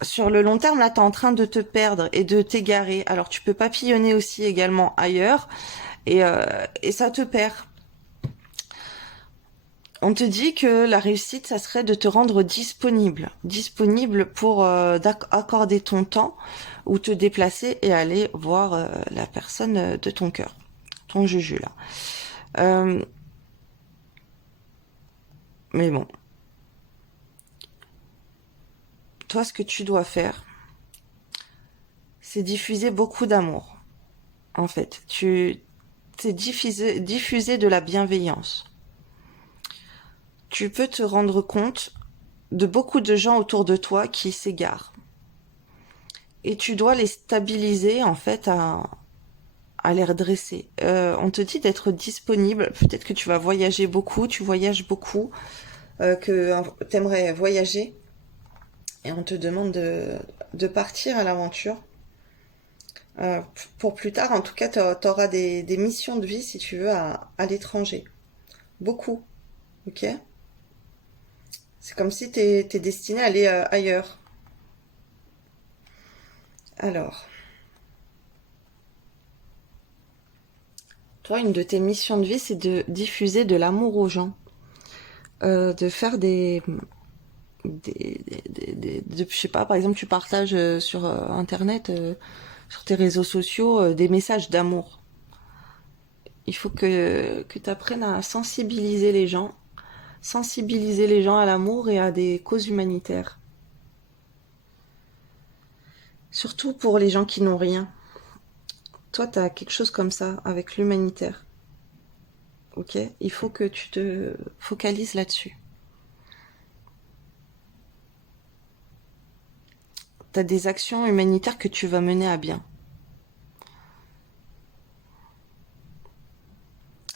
sur le long terme, là, tu es en train de te perdre et de t'égarer. Alors tu peux papillonner aussi également ailleurs et ça te perd. On te dit que la réussite, ça serait de te rendre disponible pour accorder ton temps ou te déplacer et aller voir la personne de ton cœur, ton juju là. Euh, mais bon, toi, ce que tu dois faire, c'est diffuser beaucoup d'amour. En fait, c'est diffuser de la bienveillance. Tu peux te rendre compte de beaucoup de gens autour de toi qui s'égarent. Et tu dois les stabiliser, en fait, à les redresser. On te dit d'être disponible. Peut-être que tu vas voyager beaucoup, tu voyages beaucoup, que t'aimerais voyager. Et on te demande de partir à l'aventure. Pour plus tard, en tout cas, t'auras des missions de vie, si tu veux, à l'étranger. Beaucoup. Ok? C'est comme si t'es destiné à aller ailleurs. Alors, toi, une de tes missions de vie, c'est de diffuser de l'amour aux gens. De faire je sais pas, par exemple, tu partages sur Internet, sur tes réseaux sociaux, des messages d'amour. Il faut que tu apprennes à sensibiliser les gens à l'amour et à des causes humanitaires. Surtout pour les gens qui n'ont rien. Toi, tu as quelque chose comme ça avec l'humanitaire. Ok? Il faut que tu te focalises là-dessus. Tu as des actions humanitaires que tu vas mener à bien.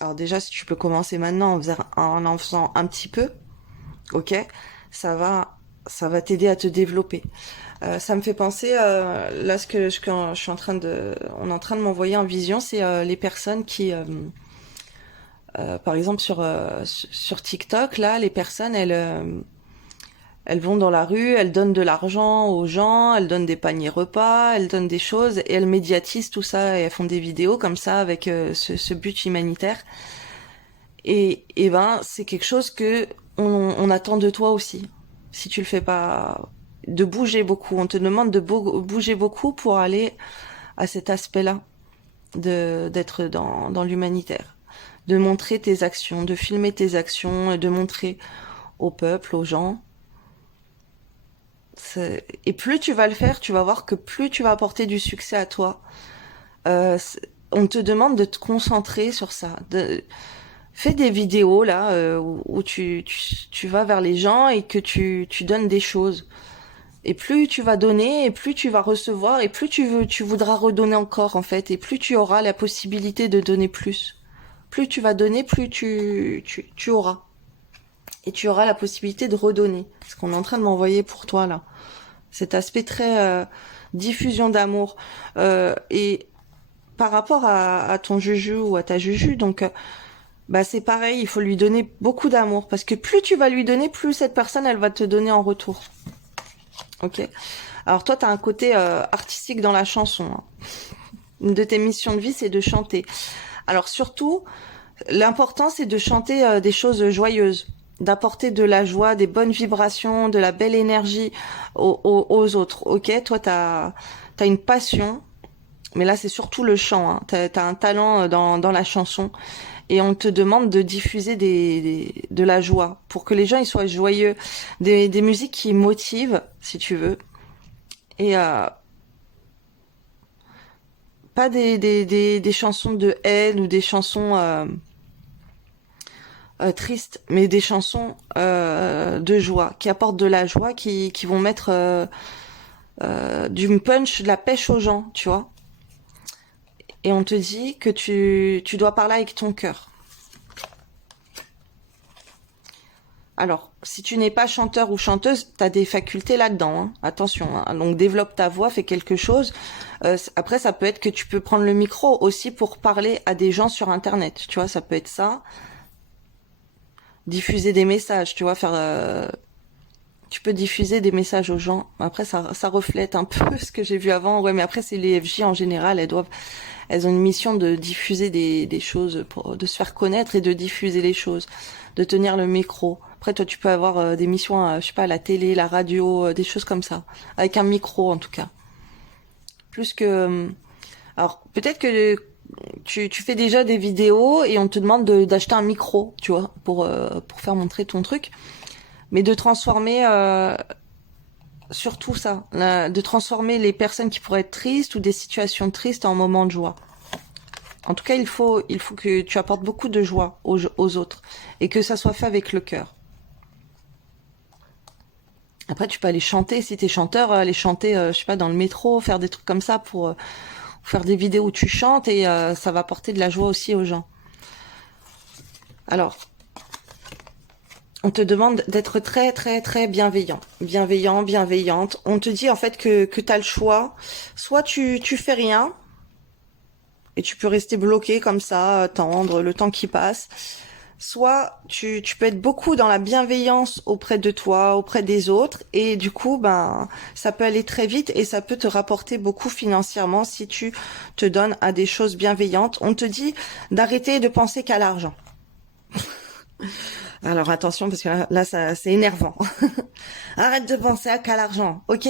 Alors déjà, si tu peux commencer maintenant en faisant un petit peu, ok, ça va t'aider à te développer. Ça me fait penser, là, quand je suis on est en train de m'envoyer en vision, c'est les personnes qui, par exemple sur TikTok, là, les personnes, elles vont dans la rue, elles donnent de l'argent aux gens, elles donnent des paniers repas, elles donnent des choses et elles médiatisent tout ça et elles font des vidéos comme ça avec ce but humanitaire. Et ben, c'est quelque chose que on attend de toi aussi. Si tu le fais pas, de bouger beaucoup. On te demande de bouger beaucoup pour aller à cet aspect-là, d'être dans l'humanitaire. De montrer tes actions, de filmer tes actions, de montrer au peuple, aux gens. Et plus tu vas le faire, tu vas voir que plus tu vas apporter du succès à toi. On te demande de te concentrer sur ça. Fais des vidéos là où tu vas vers les gens et que tu donnes des choses. Et plus tu vas donner, et plus tu vas recevoir, et plus tu voudras redonner encore en fait, et plus tu auras la possibilité de donner plus. Plus tu vas donner, plus tu auras. Et tu auras la possibilité de redonner. Ce qu'on est en train de m'envoyer pour toi là. Cet aspect très diffusion d'amour. Et par rapport à ton juju ou à ta juju, donc bah c'est pareil, il faut lui donner beaucoup d'amour. Parce que plus tu vas lui donner, plus cette personne, elle va te donner en retour. Ok. Alors toi, t'as un côté artistique dans la chanson. Hein. Une de tes missions de vie, c'est de chanter. Alors surtout, l'important, c'est de chanter des choses joyeuses, d'apporter de la joie, des bonnes vibrations, de la belle énergie aux autres. Ok. Toi, t'as une passion, mais là, c'est surtout le chant. Hein. T'as un talent dans la chanson. Et on te demande de diffuser de la joie pour que les gens ils soient joyeux, des musiques qui motivent, si tu veux, et pas des chansons de haine ou des chansons tristes, mais des chansons de joie, qui apportent de la joie, qui vont mettre du punch, de la pêche aux gens, tu vois. Et on te dit que tu dois parler avec ton cœur. Alors, si tu n'es pas chanteur ou chanteuse, tu as des facultés là-dedans. Hein. Attention, hein. Donc développe ta voix, fais quelque chose. Après, ça peut être que tu peux prendre le micro aussi pour parler à des gens sur Internet. Tu vois, ça peut être ça. Diffuser des messages, tu vois, tu peux diffuser des messages aux gens. Après, ça reflète un peu ce que j'ai vu avant. Ouais, mais après, c'est les FJ en général. Elles ont une mission de diffuser des choses, de se faire connaître et de diffuser les choses, de tenir le micro. Après, toi, tu peux avoir des missions, je sais pas, à la télé, la radio, des choses comme ça, avec un micro en tout cas. Plus que, alors peut-être que tu fais déjà des vidéos et on te demande d'acheter un micro, tu vois, pour faire montrer ton truc, mais de transformer surtout ça, de transformer les personnes qui pourraient être tristes ou des situations tristes en moments de joie. En tout cas, il faut que tu apportes beaucoup de joie aux autres et que ça soit fait avec le cœur. Après, tu peux aller chanter, si t'es chanteur, aller chanter, je sais pas, dans le métro, faire des trucs comme ça pour faire des vidéos où tu chantes et ça va apporter de la joie aussi aux gens. Alors, on te demande d'être très très très bienveillant, bienveillant, bienveillante. On te dit en fait que t'as le choix. Soit tu fais rien et tu peux rester bloqué comme ça, attendre le temps qui passe. Soit tu peux être beaucoup dans la bienveillance auprès de toi, auprès des autres, et du coup, ben, ça peut aller très vite et ça peut te rapporter beaucoup financièrement si tu te donnes à des choses bienveillantes. On te dit d'arrêter de penser qu'à l'argent. Alors attention parce que là ça c'est énervant. Arrête de penser qu'à l'argent, ok?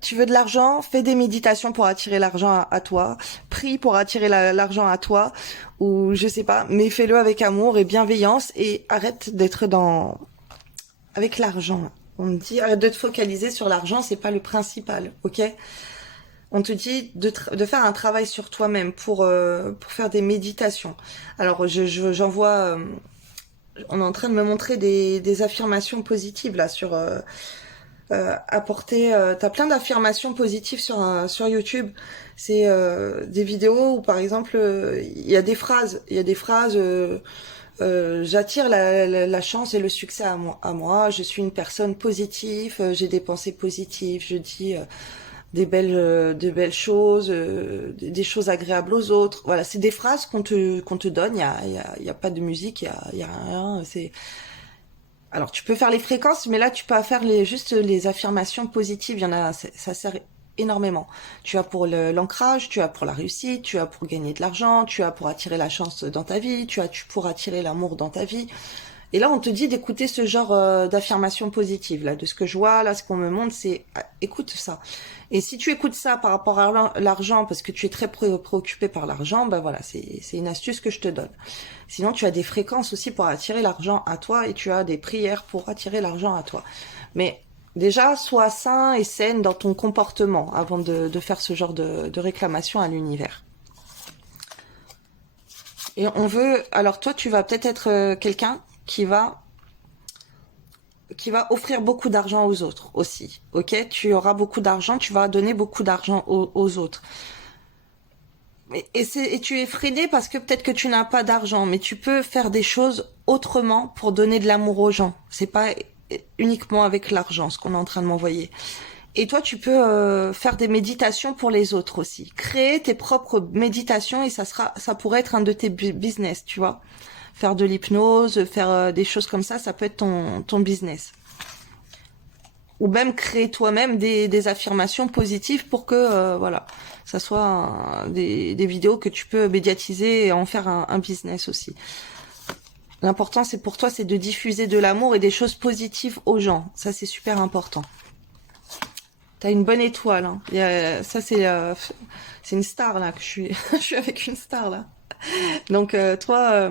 Tu veux de l'argent, fais des méditations pour attirer l'argent à toi, prie pour attirer l'argent à toi, ou je sais pas, mais fais-le avec amour et bienveillance et arrête d'être dans avec l'argent. On me dit arrête de te focaliser sur l'argent, c'est pas le principal, ok? On te dit de faire un travail sur toi-même pour faire des méditations. Alors j'envoie on est en train de me montrer des affirmations positives là sur apporter. T'as plein d'affirmations positives sur YouTube. C'est des vidéos où par exemple il y a des phrases, j'attire la chance et le succès à moi. Je suis une personne positive. J'ai des pensées positives. Je dis des belles choses, des choses agréables aux autres. Voilà, c'est des phrases qu'on te donne. Il y a pas de musique, il y a rien. C'est alors tu peux faire les fréquences, mais là tu peux faire juste les affirmations positives. Il y en a, ça sert énormément. Tu as pour l'ancrage, tu as pour la réussite, tu as pour gagner de l'argent, tu as pour attirer la chance dans ta vie, tu as pour attirer l'amour dans ta vie. Et là, on te dit d'écouter ce genre d'affirmations positives. Là, de ce que je vois, là, ce qu'on me montre, c'est écoute ça. Et si tu écoutes ça par rapport à l'argent, parce que tu es très préoccupé par l'argent, ben voilà, c'est une astuce que je te donne. Sinon, tu as des fréquences aussi pour attirer l'argent à toi et tu as des prières pour attirer l'argent à toi. Mais déjà, sois sain et saine dans ton comportement avant de faire ce genre de réclamation à l'univers. Et on veut... Alors toi, tu vas peut-être être quelqu'un qui va offrir beaucoup d'argent aux autres aussi, ok? Tu auras beaucoup d'argent, tu vas donner beaucoup d'argent aux autres. Et tu es freiné parce que peut-être que tu n'as pas d'argent, mais tu peux faire des choses autrement pour donner de l'amour aux gens. C'est pas uniquement avec l'argent, ce qu'on est en train de m'envoyer. Et toi, tu peux faire des méditations pour les autres aussi. Créer tes propres méditations et ça pourrait être un de tes business, tu vois. Faire de l'hypnose, faire des choses comme ça peut être ton business. Ou même créer toi-même des affirmations positives pour que voilà, ça soit des vidéos que tu peux médiatiser et en faire un business aussi. L'important c'est pour toi c'est de diffuser de l'amour et des choses positives aux gens. Ça c'est super important. T'as une bonne étoile. Hein. Ça c'est une star là que je suis. Je suis avec une star là. Donc toi,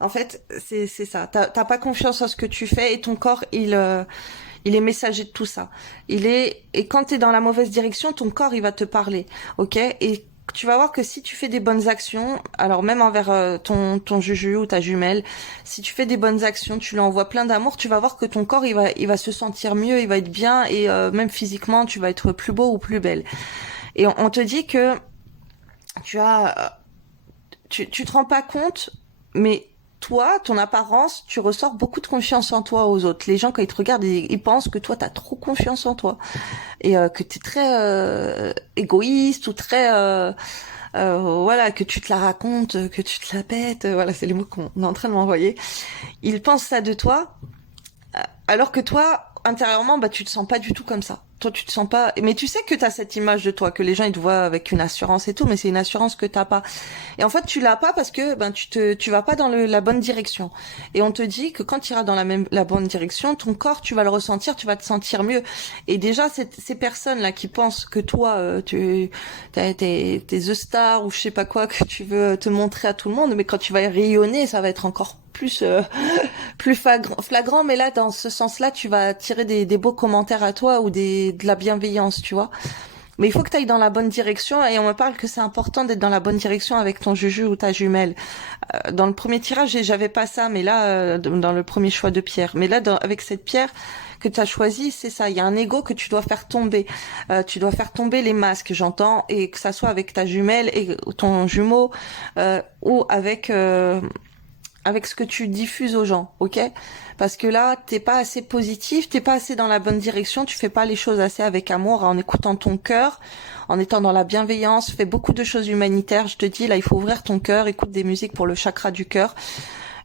en fait c'est ça. T'as pas confiance en ce que tu fais et ton corps il est messager de tout ça. Et quand t'es dans la mauvaise direction, ton corps il va te parler, ok? Et tu vas voir que si tu fais des bonnes actions, alors même envers ton juju ou ta jumelle, si tu fais des bonnes actions, tu lui envoies plein d'amour, tu vas voir que ton corps il va se sentir mieux, il va être bien et même physiquement tu vas être plus beau ou plus belle. Et on te dit que tu te rends pas compte, mais toi, ton apparence, tu ressors beaucoup de confiance en toi aux autres. Les gens, quand ils te regardent, ils pensent que toi, t'as trop confiance en toi. Et que t'es très égoïste ou très... voilà, que tu te la racontes, que tu te la pètes. Voilà, c'est les mots qu'on est en train de m'envoyer. Ils pensent ça de toi, alors que toi, intérieurement, bah, tu te sens pas du tout comme ça. Toi, tu te sens pas, mais tu sais que t'as cette image de toi, que les gens, ils te voient avec une assurance et tout, mais c'est une assurance que t'as pas. Et en fait, tu l'as pas parce que, ben, tu vas pas dans la bonne direction. Et on te dit que quand tu iras dans la bonne direction, ton corps, tu vas le ressentir, tu vas te sentir mieux. Et déjà, ces personnes-là qui pensent que toi, t'es the star ou je sais pas quoi, que tu veux te montrer à tout le monde, mais quand tu vas rayonner, ça va être encore plus plus flagrant, mais là, dans ce sens-là, tu vas tirer des beaux commentaires à toi ou de la bienveillance, tu vois. Mais il faut que tu ailles dans la bonne direction et on me parle que c'est important d'être dans la bonne direction avec ton juju ou ta jumelle. Dans le premier tirage, j'avais pas ça, mais là, dans le premier choix de pierre. Mais là, avec cette pierre que tu as choisie, c'est ça. Il y a un ego que tu dois faire tomber. Tu dois faire tomber les masques, j'entends, et que ça soit avec ta jumelle et ton jumeau ou avec ce que tu diffuses aux gens, ok? Parce que là, t'es pas assez positif, t'es pas assez dans la bonne direction, tu fais pas les choses assez avec amour, en écoutant ton cœur, en étant dans la bienveillance, fais beaucoup de choses humanitaires, je te dis, là, il faut ouvrir ton cœur, écoute des musiques pour le chakra du cœur,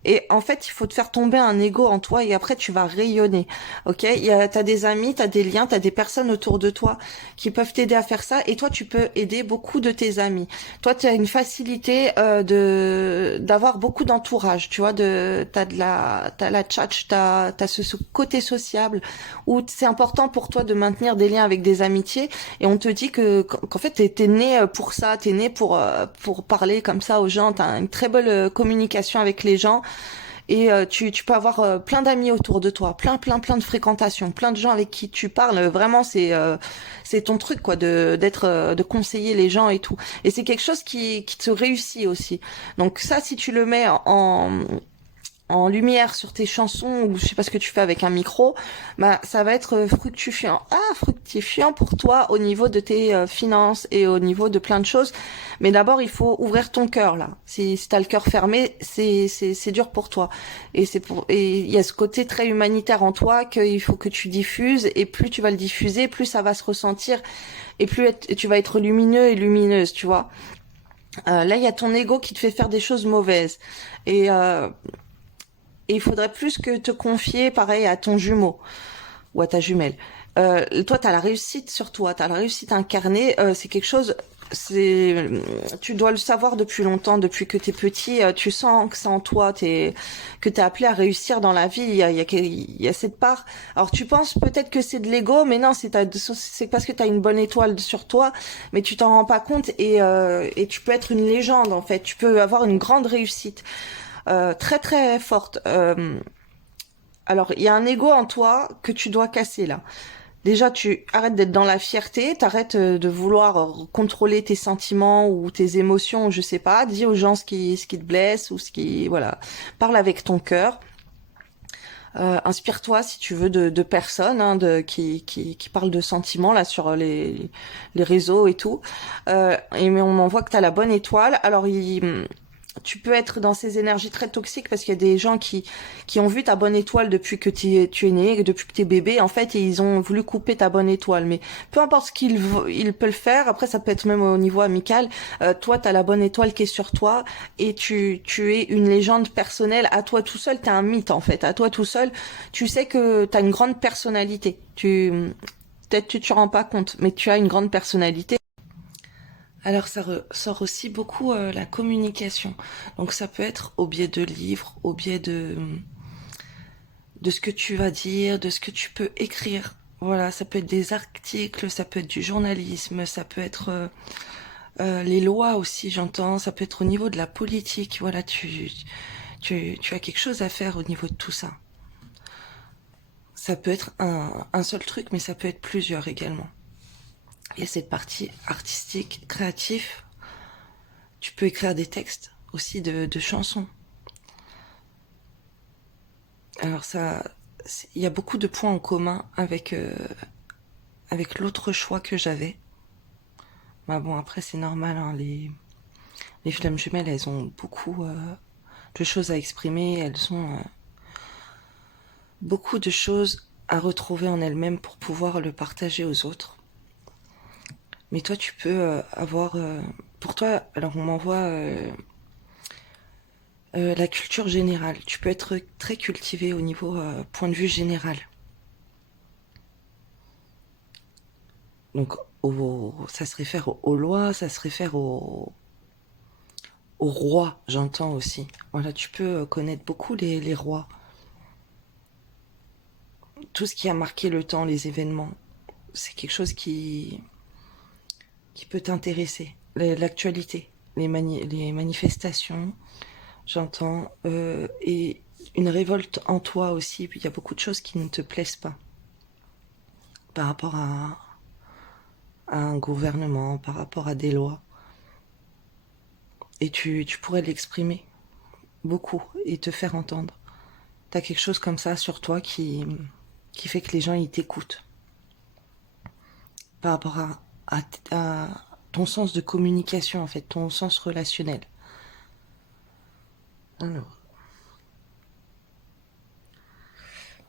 et en fait, il faut te faire tomber un ego en toi et après tu vas rayonner. Ok? T'as des amis, t'as des liens, t'as des personnes autour de toi qui peuvent t'aider à faire ça et toi tu peux aider beaucoup de tes amis. Toi, tu as une facilité d'avoir beaucoup d'entourage. Tu vois, t'as la tchatch, t'as ce côté sociable où c'est important pour toi de maintenir des liens avec des amitiés et on te dit qu'en fait t'es né pour ça, t'es né pour parler comme ça aux gens. T'as une très belle communication avec les gens et tu peux avoir plein d'amis autour de toi, plein de fréquentations, plein de gens avec qui tu parles. Vraiment, c'est ton truc quoi, de conseiller les gens et tout. Et c'est quelque chose qui te réussit aussi. Donc ça, si tu le mets en lumière sur tes chansons ou je sais pas ce que tu fais avec un micro, bah ça va être fructifiant. Ah, fructifiant pour toi au niveau de tes finances et au niveau de plein de choses. Mais d'abord, il faut ouvrir ton cœur là. Si t'as le cœur fermé, c'est dur pour toi. Et il y a ce côté très humanitaire en toi qu'il faut que tu diffuses et plus tu vas le diffuser, plus ça va se ressentir et tu vas être lumineux et lumineuse, tu vois. Là, il y a ton ego qui te fait faire des choses mauvaises. Et et il faudrait plus que te confier, pareil, à ton jumeau ou à ta jumelle. Toi, t'as la réussite sur toi, t'as la réussite incarnée. C'est quelque chose, tu dois le savoir depuis longtemps, depuis que t'es petit. Tu sens que c'est en toi, que t'es appelé à réussir dans la vie. Il y a cette part. Alors, tu penses peut-être que c'est de l'ego, mais non, c'est parce que t'as une bonne étoile sur toi, mais tu t'en rends pas compte et tu peux être une légende en fait. Tu peux avoir une grande réussite. Très très forte. Alors, il y a un ego en toi que tu dois casser là. Déjà, tu arrêtes d'être dans la fierté, t'arrêtes de vouloir contrôler tes sentiments ou tes émotions, je sais pas. Dis aux gens ce qui te blesse ou ce qui, voilà. Parle avec ton cœur. Inspire-toi si tu veux de personnes qui parlent de sentiments là sur les réseaux et tout. Mais on m'en voit que t'as la bonne étoile. Alors, tu peux être dans ces énergies très toxiques parce qu'il y a des gens qui ont vu ta bonne étoile depuis que tu es né, depuis que tu es bébé, en fait, et ils ont voulu couper ta bonne étoile. Mais peu importe ce ils peuvent le faire, après ça peut être même au niveau amical, toi, tu as la bonne étoile qui est sur toi et tu es une légende personnelle. À toi tout seul, tu es un mythe, en fait. À toi tout seul, tu sais que tu as une grande personnalité. Peut-être tu te rends pas compte, mais tu as une grande personnalité. Alors ça ressort aussi beaucoup la communication. Donc ça peut être au biais de livres, au biais de ce que tu vas dire, de ce que tu peux écrire. Voilà, ça peut être des articles, ça peut être du journalisme, ça peut être les lois aussi, j'entends, ça peut être au niveau de la politique. Voilà, tu as quelque chose à faire au niveau de tout ça. Ça peut être un seul truc, mais ça peut être plusieurs également. Il y a cette partie artistique, créative. Tu peux écrire des textes aussi de chansons. Alors ça, il y a beaucoup de points en commun avec l'autre choix que j'avais. Bah bon, après c'est normal, hein, les flammes jumelles, elles ont beaucoup de choses à exprimer, elles ont beaucoup de choses à retrouver en elles-mêmes pour pouvoir le partager aux autres. Mais toi, tu peux avoir... pour toi, alors on m'envoie la culture générale. Tu peux être très cultivé au niveau point de vue général. Donc, ça se réfère aux lois, ça se réfère aux rois, j'entends aussi. Voilà, tu peux connaître beaucoup les rois. Tout ce qui a marqué le temps, les événements, c'est quelque chose qui peut t'intéresser. L'actualité, les manifestations, j'entends. Et une révolte en toi aussi. Puis il y a beaucoup de choses qui ne te plaisent pas par rapport à un gouvernement, par rapport à des lois. Et tu pourrais l'exprimer beaucoup et te faire entendre. T'as quelque chose comme ça sur toi qui fait que les gens ils t'écoutent par rapport à ton sens de communication en fait, ton sens relationnel. Alors,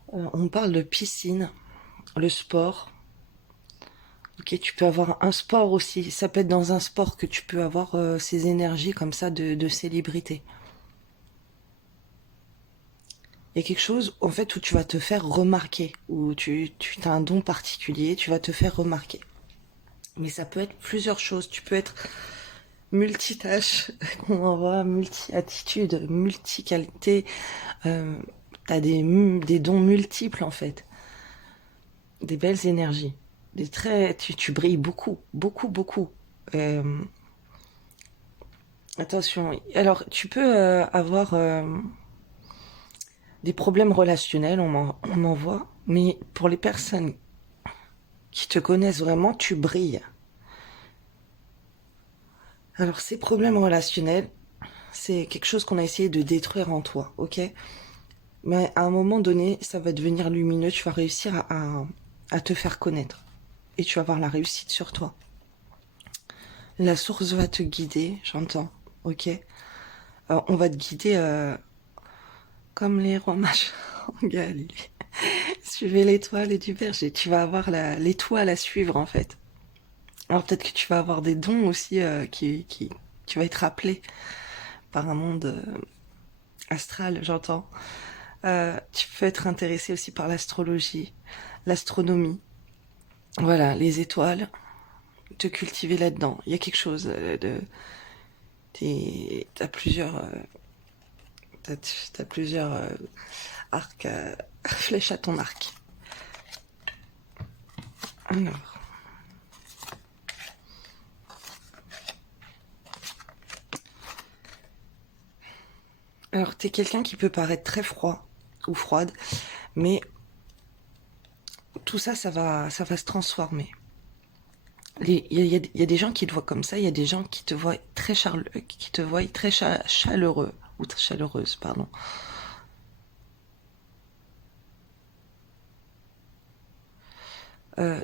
on parle de piscine, le sport. Ok, tu peux avoir un sport aussi. Ça peut être dans un sport que tu peux avoir ces énergies comme ça de célébrité. Il y a quelque chose en fait où tu vas te faire remarquer, où tu as un don particulier, tu vas te faire remarquer. Mais ça peut être plusieurs choses. Tu peux être multitâche, qu'on envoie, multi-attitude, multi-qualité. Euh, T'as des dons multiples en fait, des belles énergies, des traits. Tu brilles beaucoup, beaucoup, beaucoup. Euh, Attention. Alors, tu peux avoir des problèmes relationnels, on m'en voit, mais pour les personnes qui te connaissent vraiment, tu brilles. Alors, ces problèmes relationnels, c'est quelque chose qu'on a essayé de détruire en toi, ok? Mais à un moment donné, ça va devenir lumineux, tu vas réussir à te faire connaître. Et tu vas avoir la réussite sur toi. La source va te guider, j'entends, ok? On va te guider comme les rois mages en Galilée. Suivez l'étoile du berger. Tu vas avoir l'étoile à suivre en fait. Alors peut-être que tu vas avoir des dons aussi tu vas être appelé par un monde astral, j'entends. Tu peux être intéressé aussi par l'astrologie, l'astronomie. Voilà, les étoiles, te cultiver là-dedans. Il y a quelque chose de... T'as plusieurs... t'as plusieurs arcs, flèches à ton arc. Alors... Alors, t'es quelqu'un qui peut paraître très froid ou froide, mais tout ça, ça va se transformer. Il y a des gens qui te voient comme ça, il y a des gens qui te voient qui te voient très chaleureux ou très chaleureuse, pardon.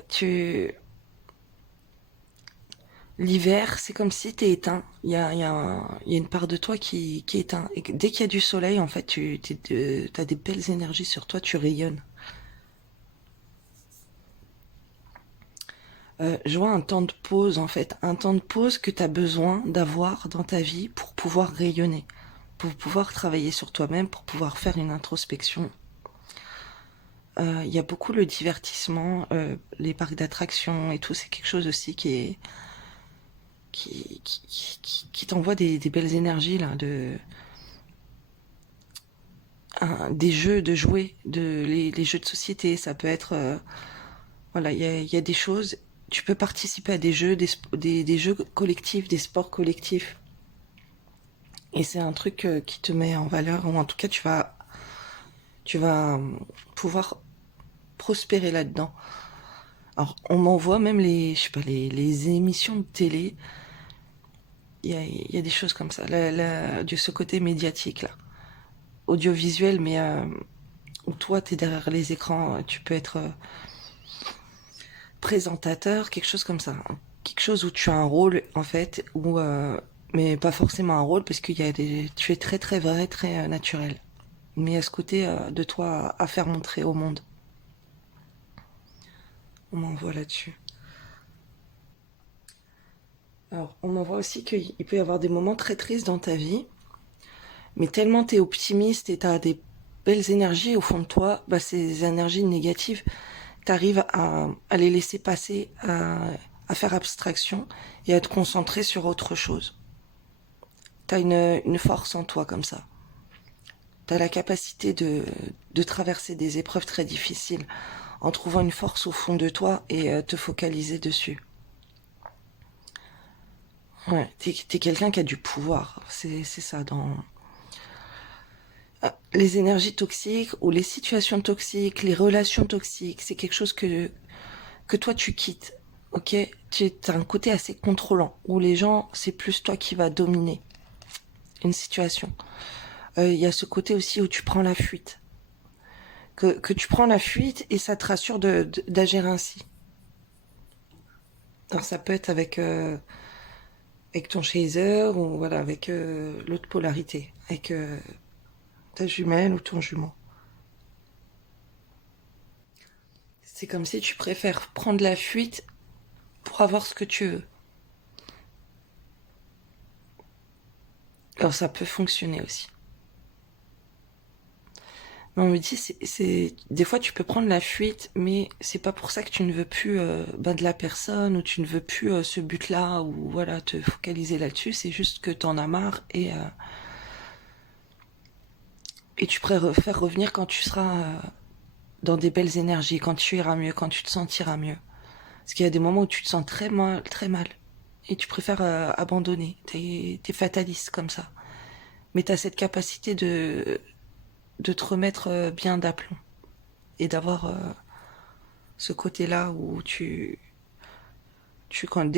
Tu L'hiver, c'est comme si t'es éteint. Il y a une part de toi qui est éteint. Et dès qu'il y a du soleil, en fait, t'as des belles énergies sur toi, tu rayonnes. Je vois un temps de pause, en fait, un temps de pause que t'as besoin d'avoir dans ta vie pour pouvoir rayonner, pour pouvoir travailler sur toi-même, pour pouvoir faire une introspection. Il y a beaucoup le divertissement, les parcs d'attractions et tout, c'est quelque chose aussi qui t'envoie des belles énergies là, des jeux de jouer, les jeux de société, ça peut être voilà, il y a des choses. Tu peux participer à des jeux, des jeux collectifs, des sports collectifs, et c'est un truc qui te met en valeur, ou en tout cas tu vas pouvoir prospérer là-dedans. Alors on m'envoie même je sais pas, les émissions de télé. Il y a des choses comme ça, de ce côté médiatique là, audiovisuel, mais où toi t'es derrière les écrans, tu peux être présentateur, quelque chose comme ça, quelque chose où tu as un rôle en fait, ou mais pas forcément un rôle parce tu es très très vrai, très naturel. Mais à ce côté de toi à faire montrer au monde, on m'envoie là-dessus. Alors on m'envoie aussi qu'il peut y avoir des moments très tristes dans ta vie, mais tellement t'es optimiste et t'as des belles énergies au fond de toi, bah ces énergies négatives, t'arrives à les laisser passer, à faire abstraction et à te concentrer sur autre chose. T'as une force en toi comme ça. T'as la capacité de traverser des épreuves très difficiles en trouvant une force au fond de toi et te focaliser dessus. Ouais, t'es quelqu'un qui a du pouvoir, c'est ça. Les énergies toxiques ou les situations toxiques, les relations toxiques, c'est quelque chose que toi tu quittes. Ok, tu as un côté assez contrôlant où les gens, c'est plus toi qui va dominer une situation. Il y a ce côté aussi où tu prends la fuite. Que tu prends la fuite et ça te rassure d'agir ainsi. Alors ça peut être avec ton chaser ou voilà, avec l'autre polarité, avec ta jumelle ou ton jumeau. C'est comme si tu préfères prendre la fuite pour avoir ce que tu veux. Alors ça peut fonctionner aussi. Mais on me dit, des fois tu peux prendre la fuite, mais c'est pas pour ça que tu ne veux plus de la personne ou tu ne veux plus ce but-là ou voilà te focaliser là-dessus. C'est juste que t'en as marre et tu préfères revenir quand tu seras dans des belles énergies, quand tu iras mieux, quand tu te sentiras mieux. Parce qu'il y a des moments où tu te sens très mal, très mal. Et tu préfères abandonner. T'es fataliste comme ça. Mais t'as cette capacité de te remettre bien d'aplomb. Et d'avoir ce côté-là où dès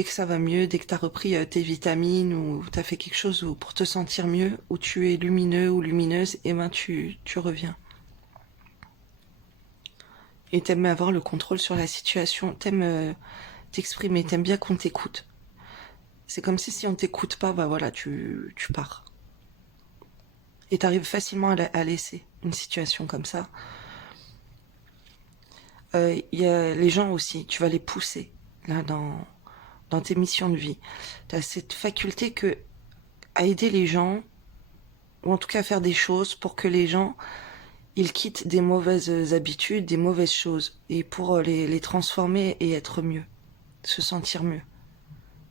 que ça va mieux, dès que t'as repris tes vitamines ou t'as fait quelque chose pour te sentir mieux, où tu es lumineux ou lumineuse, et ben tu reviens. Et t'aimes avoir le contrôle sur la situation, t'aimes t'exprimer, t'aimes bien qu'on t'écoute. C'est comme si on t'écoute pas, bah voilà, tu pars. Et t'arrives facilement à laisser une situation comme ça. Il y a les gens aussi, tu vas les pousser là dans tes missions de vie. Tu as cette faculté à aider les gens, ou en tout cas à faire des choses pour que les gens ils quittent des mauvaises habitudes, des mauvaises choses, et pour les transformer et être mieux, se sentir mieux.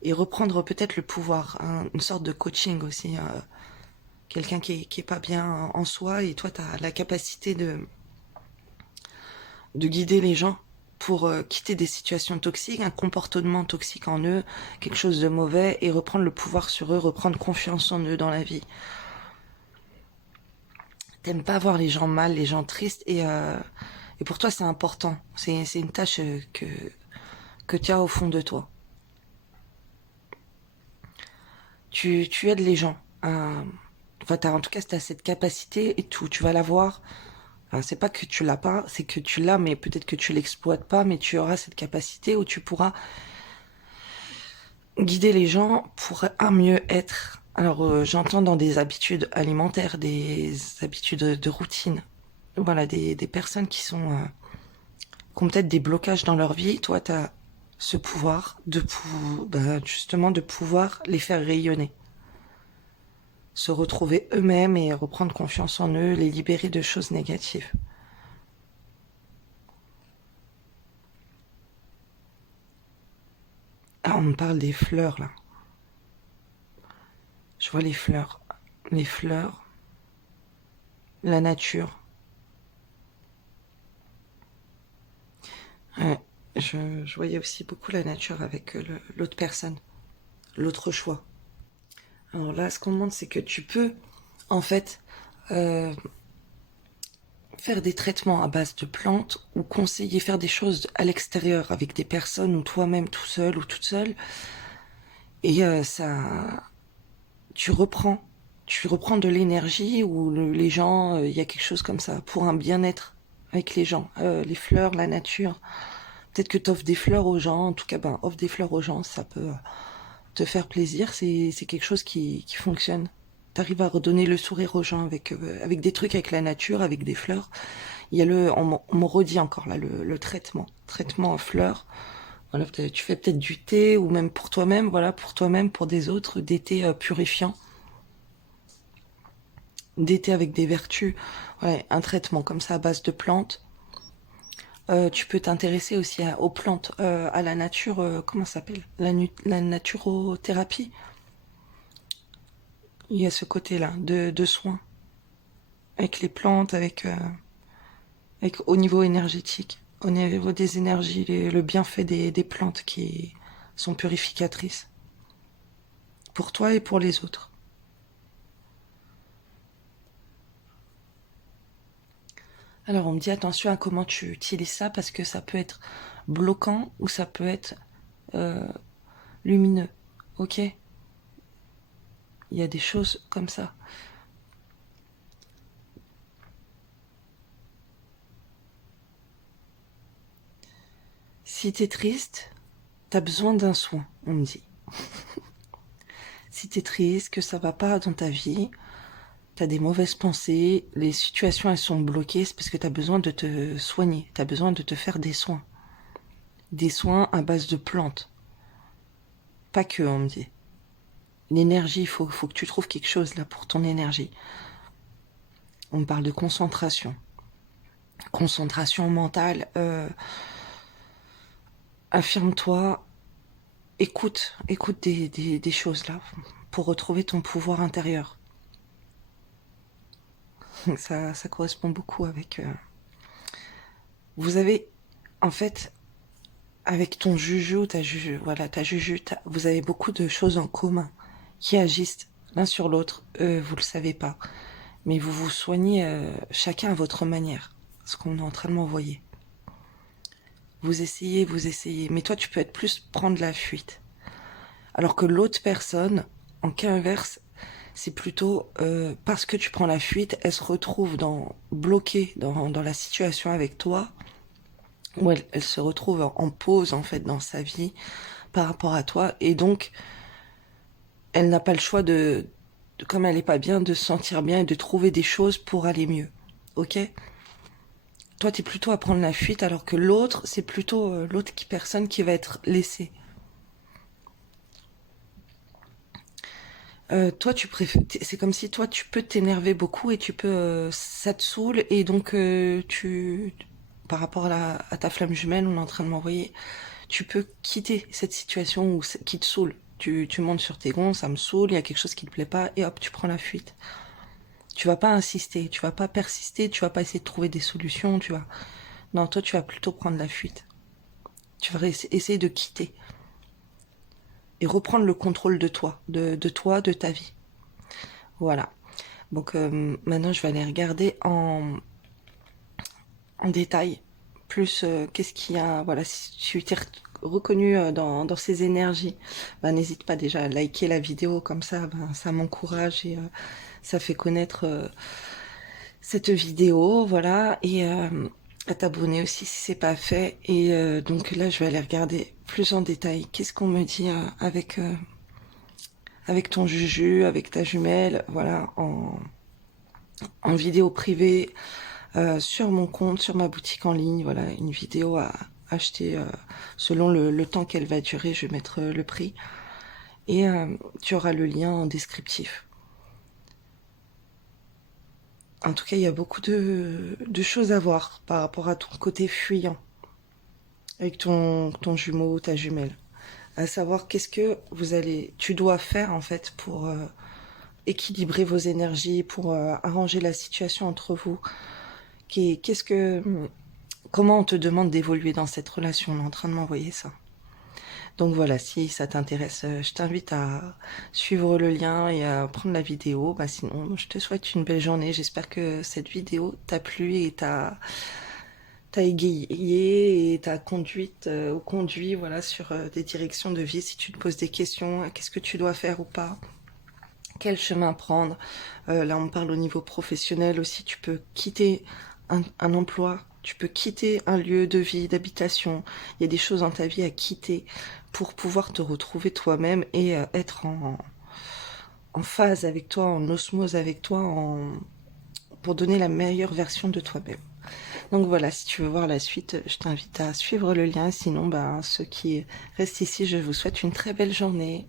Et reprendre peut-être le pouvoir, hein, une sorte de coaching aussi. Quelqu'un qui est pas bien en soi, et toi tu as la capacité de guider les gens pour quitter des situations toxiques, un comportement toxique en eux, quelque chose de mauvais, et reprendre le pouvoir sur eux, reprendre confiance en eux dans la vie. T'aimes pas voir les gens mal, les gens tristes, et pour toi c'est important. C'est une tâche que tu as au fond de toi. Tu aides les gens. Enfin, en tout cas, tu as cette capacité et tout. Tu vas l'avoir. Enfin, c'est pas que tu l'as pas, c'est que tu l'as, mais peut-être que tu l'exploites pas, mais tu auras cette capacité où tu pourras guider les gens pour un mieux-être. Alors, j'entends dans des habitudes alimentaires, des habitudes de routine. Voilà, des personnes qui ont peut-être des blocages dans leur vie. Toi, tu as ce pouvoir justement de pouvoir les faire rayonner. Se retrouver eux-mêmes et reprendre confiance en eux, les libérer de choses négatives. Ah, on me parle des fleurs, là. Je vois les fleurs. Les fleurs, la nature. Ouais, je voyais aussi beaucoup la nature avec l'autre personne, l'autre choix. Alors là, ce qu'on demande, c'est que tu peux, en fait, euh, faire des traitements à base de plantes ou conseiller faire des choses à l'extérieur avec des personnes ou toi-même tout seul ou toute seule. Et tu reprends, tu reprends de l'énergie ou les gens, il y a quelque chose comme ça pour un bien-être avec les gens, les fleurs, la nature. Peut-être que tu offres des fleurs aux gens, en tout cas, ben, offre des fleurs aux gens, ça peut te faire plaisir, c'est quelque chose qui fonctionne. T'arrives à redonner le sourire aux gens avec des trucs, avec la nature, avec des fleurs. Il y a on me redit encore là, le traitement en fleurs. Voilà, tu fais peut-être du thé ou même pour toi-même, voilà, pour toi-même, pour des autres, des thés purifiants, des thés avec des vertus. Ouais, un traitement comme ça à base de plantes. Tu peux t'intéresser aussi aux plantes, à la nature, comment ça s'appelle la naturothérapie. Il y a ce côté-là de soins avec les plantes, au niveau énergétique, au niveau des énergies, le bienfait des plantes qui sont purificatrices pour toi et pour les autres. Alors, on me dit attention à comment tu utilises ça parce que ça peut être bloquant ou ça peut être euh, lumineux. Ok? Il y a des choses comme ça. Si t'es triste, t'as besoin d'un soin, on me dit. Si t'es triste, que ça va pas dans ta vie, t'as des mauvaises pensées, les situations elles sont bloquées, c'est parce que t'as besoin de te soigner, t'as besoin de te faire des soins. Des soins à base de plantes. Pas que, on me dit. L'énergie, faut que tu trouves quelque chose là pour ton énergie. On me parle de concentration. Concentration mentale. Affirme-toi. Écoute des choses là pour retrouver ton pouvoir intérieur. Ça correspond beaucoup avec... Vous avez, en fait, avec ton juju ou ta juju, voilà, ta juju, vous avez beaucoup de choses en commun qui agissent l'un sur l'autre. Vous le savez pas. Mais vous vous soignez chacun à votre manière. Ce qu'on est en train de m'envoyer. Vous essayez. Mais toi, tu peux être plus prendre la fuite. Alors que l'autre personne, en cas inverse, c'est plutôt parce que tu prends la fuite, elle se retrouve bloquée dans la situation avec toi, où elle se retrouve en pause en fait dans sa vie par rapport à toi, et donc elle n'a pas le choix comme elle est pas bien, de se sentir bien et de trouver des choses pour aller mieux. Ok? Toi, t'es plutôt à prendre la fuite, alors que l'autre, c'est plutôt l'autre personne qui va être laissée. Toi, c'est comme si toi, tu peux t'énerver beaucoup et tu peux, ça te saoule et donc par rapport à ta flamme jumelle, on est en train de m'envoyer, tu peux quitter cette situation qui te saoule. Tu montes sur tes gonds, ça me saoule, il y a quelque chose qui te plaît pas et hop, tu prends la fuite. Tu vas pas insister, tu vas pas persister, tu vas pas essayer de trouver des solutions, tu vois. Non, toi, tu vas plutôt prendre la fuite. Tu vas essayer de quitter et reprendre le contrôle de toi, de toi, de ta vie. Voilà. Donc maintenant, je vais aller regarder en détail plus qu'est-ce qu'il y a. Voilà, si tu t'es reconnu dans ces énergies, ben, n'hésite pas déjà à liker la vidéo, comme ça, ben, ça m'encourage et ça fait connaître cette vidéo, voilà, et à t'abonner aussi si c'est pas fait. Et donc là, je vais aller regarder plus en détail. Qu'est-ce qu'on me dit avec ton juju, avec ta jumelle, voilà, en vidéo privée, sur mon compte, sur ma boutique en ligne, voilà, une vidéo à acheter selon le temps qu'elle va durer, je vais mettre le prix. Et tu auras le lien en descriptif. En tout cas, il y a beaucoup de choses à voir par rapport à ton côté fuyant avec ton jumeau ou ta jumelle. À savoir qu'est-ce que tu dois faire en fait pour équilibrer vos énergies, pour arranger la situation entre vous. Qu'est-ce que, comment on te demande d'évoluer dans cette relation? On est en train de m'envoyer ça. Donc voilà, si ça t'intéresse, je t'invite à suivre le lien et à prendre la vidéo. Bah sinon, je te souhaite une belle journée. J'espère que cette vidéo t'a plu et t'a égayé et t'a conduite ou conduit voilà, sur des directions de vie. Si tu te poses des questions, qu'est-ce que tu dois faire ou pas? Quel chemin prendre? Là, on me parle au niveau professionnel aussi. Tu peux quitter un emploi, tu peux quitter un lieu de vie, d'habitation. Il y a des choses dans ta vie à quitter pour pouvoir te retrouver toi-même et être en phase avec toi, en osmose avec toi, pour donner la meilleure version de toi-même. Donc voilà, si tu veux voir la suite, je t'invite à suivre le lien. Sinon, ben, ceux qui restent ici, je vous souhaite une très belle journée.